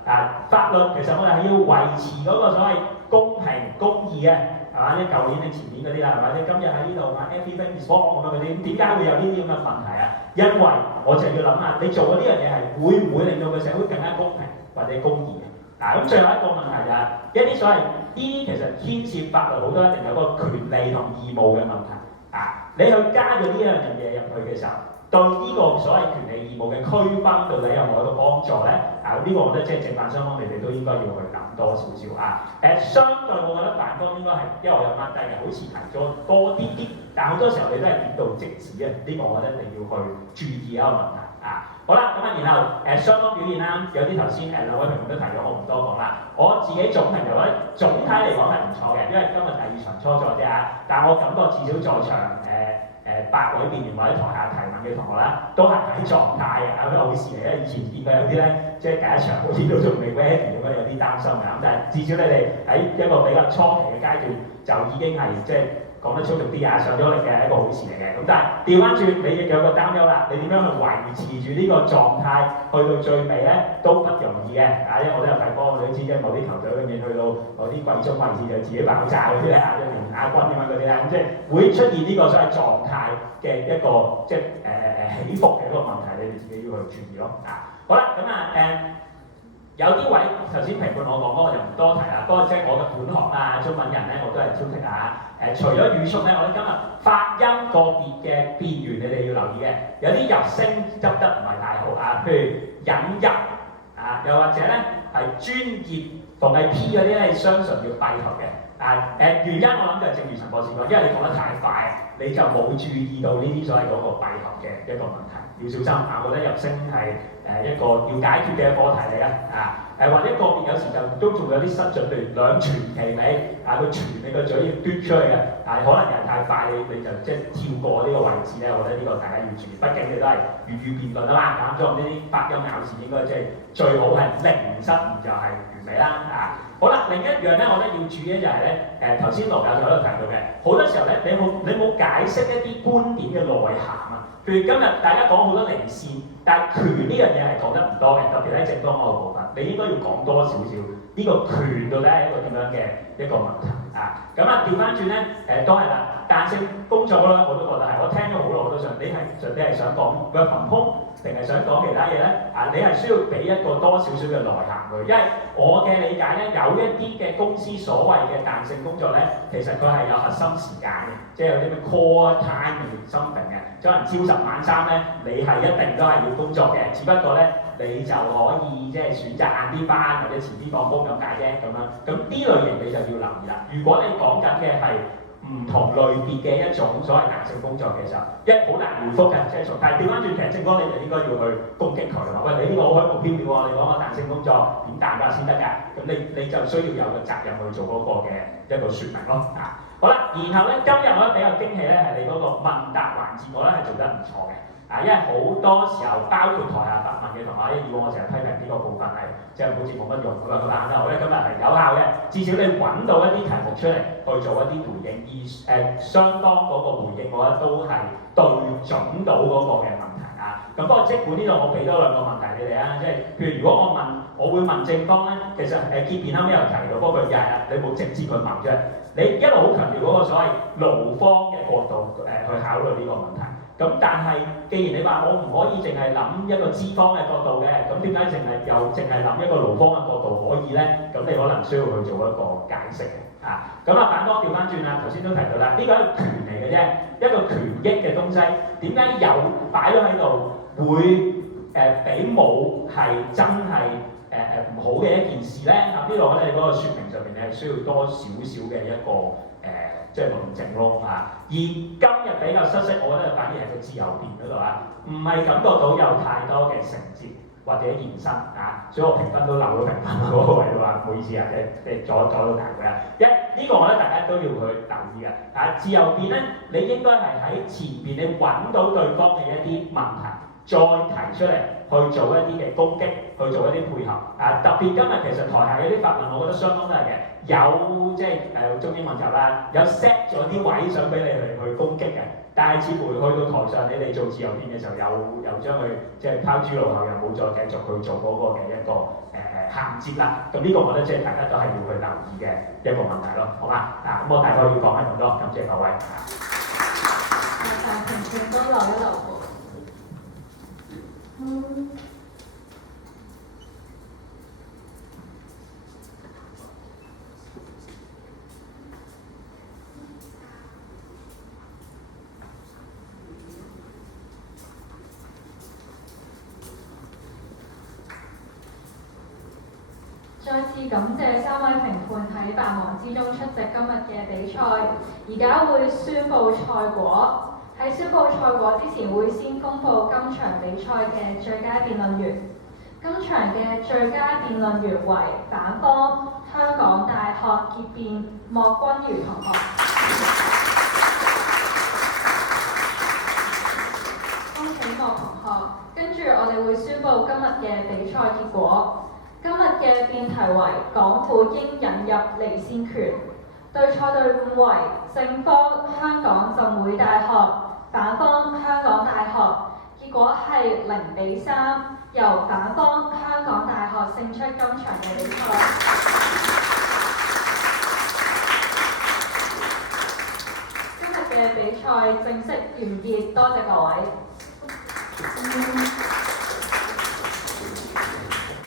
法律其實我哋係要維持嗰個所謂公平公義嘅，係嘛？即係舊年定前年嗰啲啦，係嘛？即係今日喺呢度everything is wrong 咁樣嗰啲，點解會有呢啲咁嘅問題因為我就要諗下，你做嘅呢樣嘢係會唔會令到個社會更加公平或者公義嘅？咁最後一個問題就係一啲所謂呢啲其實牽涉法律好多一定有個權利同義務嘅問題你去加咗呢樣嘢入去嘅時候，對呢個所謂權利義務嘅區分到底有冇一個幫助咧？呢個我覺得即係正反雙方你哋都應該要去諗多少少相對我覺得反方應該係，因為我有問題嘅，好似提咗多啲啲，但好多時候你都係點到即止呢個我覺得一定要去注意一個問題好啦，然後雙方表現啦，有啲頭先兩位評論都提咗，我唔多講啦。我自己總評就覺得總體嚟講係唔錯嘅，因為今日第2場初賽啫但我感覺至少在場8位辯員或者台下提問嘅同學啦，都係喺狀態好事嚟以前見過有啲咧，即係第1場好似都仲未 ready 咁樣，有啲擔心但係至少你哋喺一個比較初期嘅階段就已經係即係講得粗俗啲上咗力嘅係一個好事嚟嘅。咁但係調翻轉，你亦有個擔憂啦，你點樣去維持住呢個狀態去到最尾咧都不容易嘅因為我都有睇波，我哋都知即係某啲球隊嘅嘢去到某啲季中位置就自己爆炸嗰啲咧即係連亞軍點樣嗰啲咧，咁即係會出現呢個所謂狀態嘅一個即係起伏嘅一個問題，你哋自己要去注意咯好啦，咁有啲位頭先評判我講嗰個就唔多提啦，不過即係我嘅本行中文人咧我都係挑剔除咗語速咧，我哋今日發音個別嘅變源你哋要留意嘅，有啲入聲執得唔係太好譬如引入又或者咧係專業同係 P 嗰啲咧，相信要閉合嘅原因我諗就係正如陳博士講，因為你講得太快，你就冇注意到呢啲所謂嗰個閉合嘅一個問題，要小心我覺得入聲係一個要解決嘅課題嚟或者個別有時就都仲有啲失準，譬如兩全其美佢傳你個嘴要嘟出去嘅可能人太快你就即係跳過呢個位置咧，我覺得呢個大家要注意，畢竟你都係粵語辯論咁所以呢啲發音咬字應該即係最好係零失誤就係完美啦好啦，另一樣咧，我覺得要注意咧就係咧頭先羅教授喺度提到嘅，好多時候咧你冇解釋一啲觀點嘅內涵譬如今日大家講好多離線，但係權呢樣嘢係講得唔多嘅，特別喺政綱嗰個部分，你應該要講多少少呢個權到底係一個點樣嘅一個問題咁調翻轉咧都係啦，彈性工作咧我都覺得係，我聽咗好耐我都想，你係想講work from home定係想講其他嘢咧你係需要俾一個多少少嘅內涵佢，因為我嘅理解咧有一啲嘅公司所謂嘅彈性工作咧，其實佢係有核心時間嘅，即係有啲咩 core time something嘅。可能朝10晚3咧，你係一定都係要工作嘅，只不過咧你就可以即係選擇晏啲返或者遲啲放工咁解啫咁樣。咁呢類型你就要留意啦。如果你講緊嘅係唔同類別嘅一種所謂彈性工作嘅時候，好難回覆嘅，即係但係調翻轉其實政綱你就應該要去攻擊佢啦。喂，你呢個好虛無縹緲喎，你講個彈性工作點彈㗎先得㗎？咁你就需要有個責任去做嗰個嘅一個説明咯好啦，然後咧今日我覺得比較驚喜咧係你嗰個問答環節，我覺得係做得唔錯嘅因為好多時候包括台下發問嘅同學以往我成日批評呢個部分係即係好似冇乜用咁樣，但係我咧今日係有效嘅，至少你揾到一啲題目出嚟去做一啲回應，而相當嗰個回應我覺得都係對準到嗰個嘅問題咁不過即管呢度我俾多2個問題你哋即係譬如如果我會問正方咧，其實結辯後尾又提到嗰句又係你冇直接去問啫，你一路好強調嗰個所謂勞方嘅角度去考慮呢個問題。咁咁但係既然你話我唔可以淨係諗一個資方嘅角度嘅，咁點解淨係諗一個勞方嘅角度可以咧？咁你可能需要去做一個解釋嘅啊。咁啊，反方調翻轉啦，頭先都提到啦，呢個係一個權嚟嘅啫，一個權益嘅東西，點解有擺咗喺度會比冇係真係唔好嘅一件事咧？啊，呢度我哋嗰個説明上面咧係需要多少少嘅一個即係論證咯嚇。而今日比較失色，我覺得反而係個自由辯嗰度啊，唔係感覺到有太多嘅承接或者延伸啊，所以我評分都漏咗評分嗰個位啦，唔好意思啊，即阻到大佢啊。呢個我覺得大家都要去留意嘅。啊，自由辯咧，你應該係喺前邊你揾到對方嘅一啲問題，再提出嚟去做一啲嘅攻擊，去做一啲配合。啊，特別今日其實台下嘅啲法論，我覺得相當都係嘅。有即係中英文集啦，有 set 咗啲位想俾你去攻擊嘅，但係似乎去到台上你哋做自由辯嘅時候，又將佢即係拋諸腦後，又冇再繼續去做嗰個嘅一個銜接啦。咁呢個我覺得即係大家都係要去留意嘅一個問題咯，好嘛？啊，咁我大概要講係咁多，感謝各位。但評判都留一留喎。再次感謝3位評判喺百忙之中出席今日嘅比賽，而家會宣布賽果。喺宣布賽果之前，會先公布今場比賽嘅最佳辯論員。今場嘅最佳辯論員為反方香港大學結辯莫君如同學。恭喜莫同學。跟住我哋會宣布今日嘅比賽結果。今日嘅辯題為港府應引入離線權，對賽隊伍為正方香港浸會大學，反方香港大學。結果係0-3，由反方香港大學勝出今場嘅比賽。今日嘅比賽正式完結，多謝各位。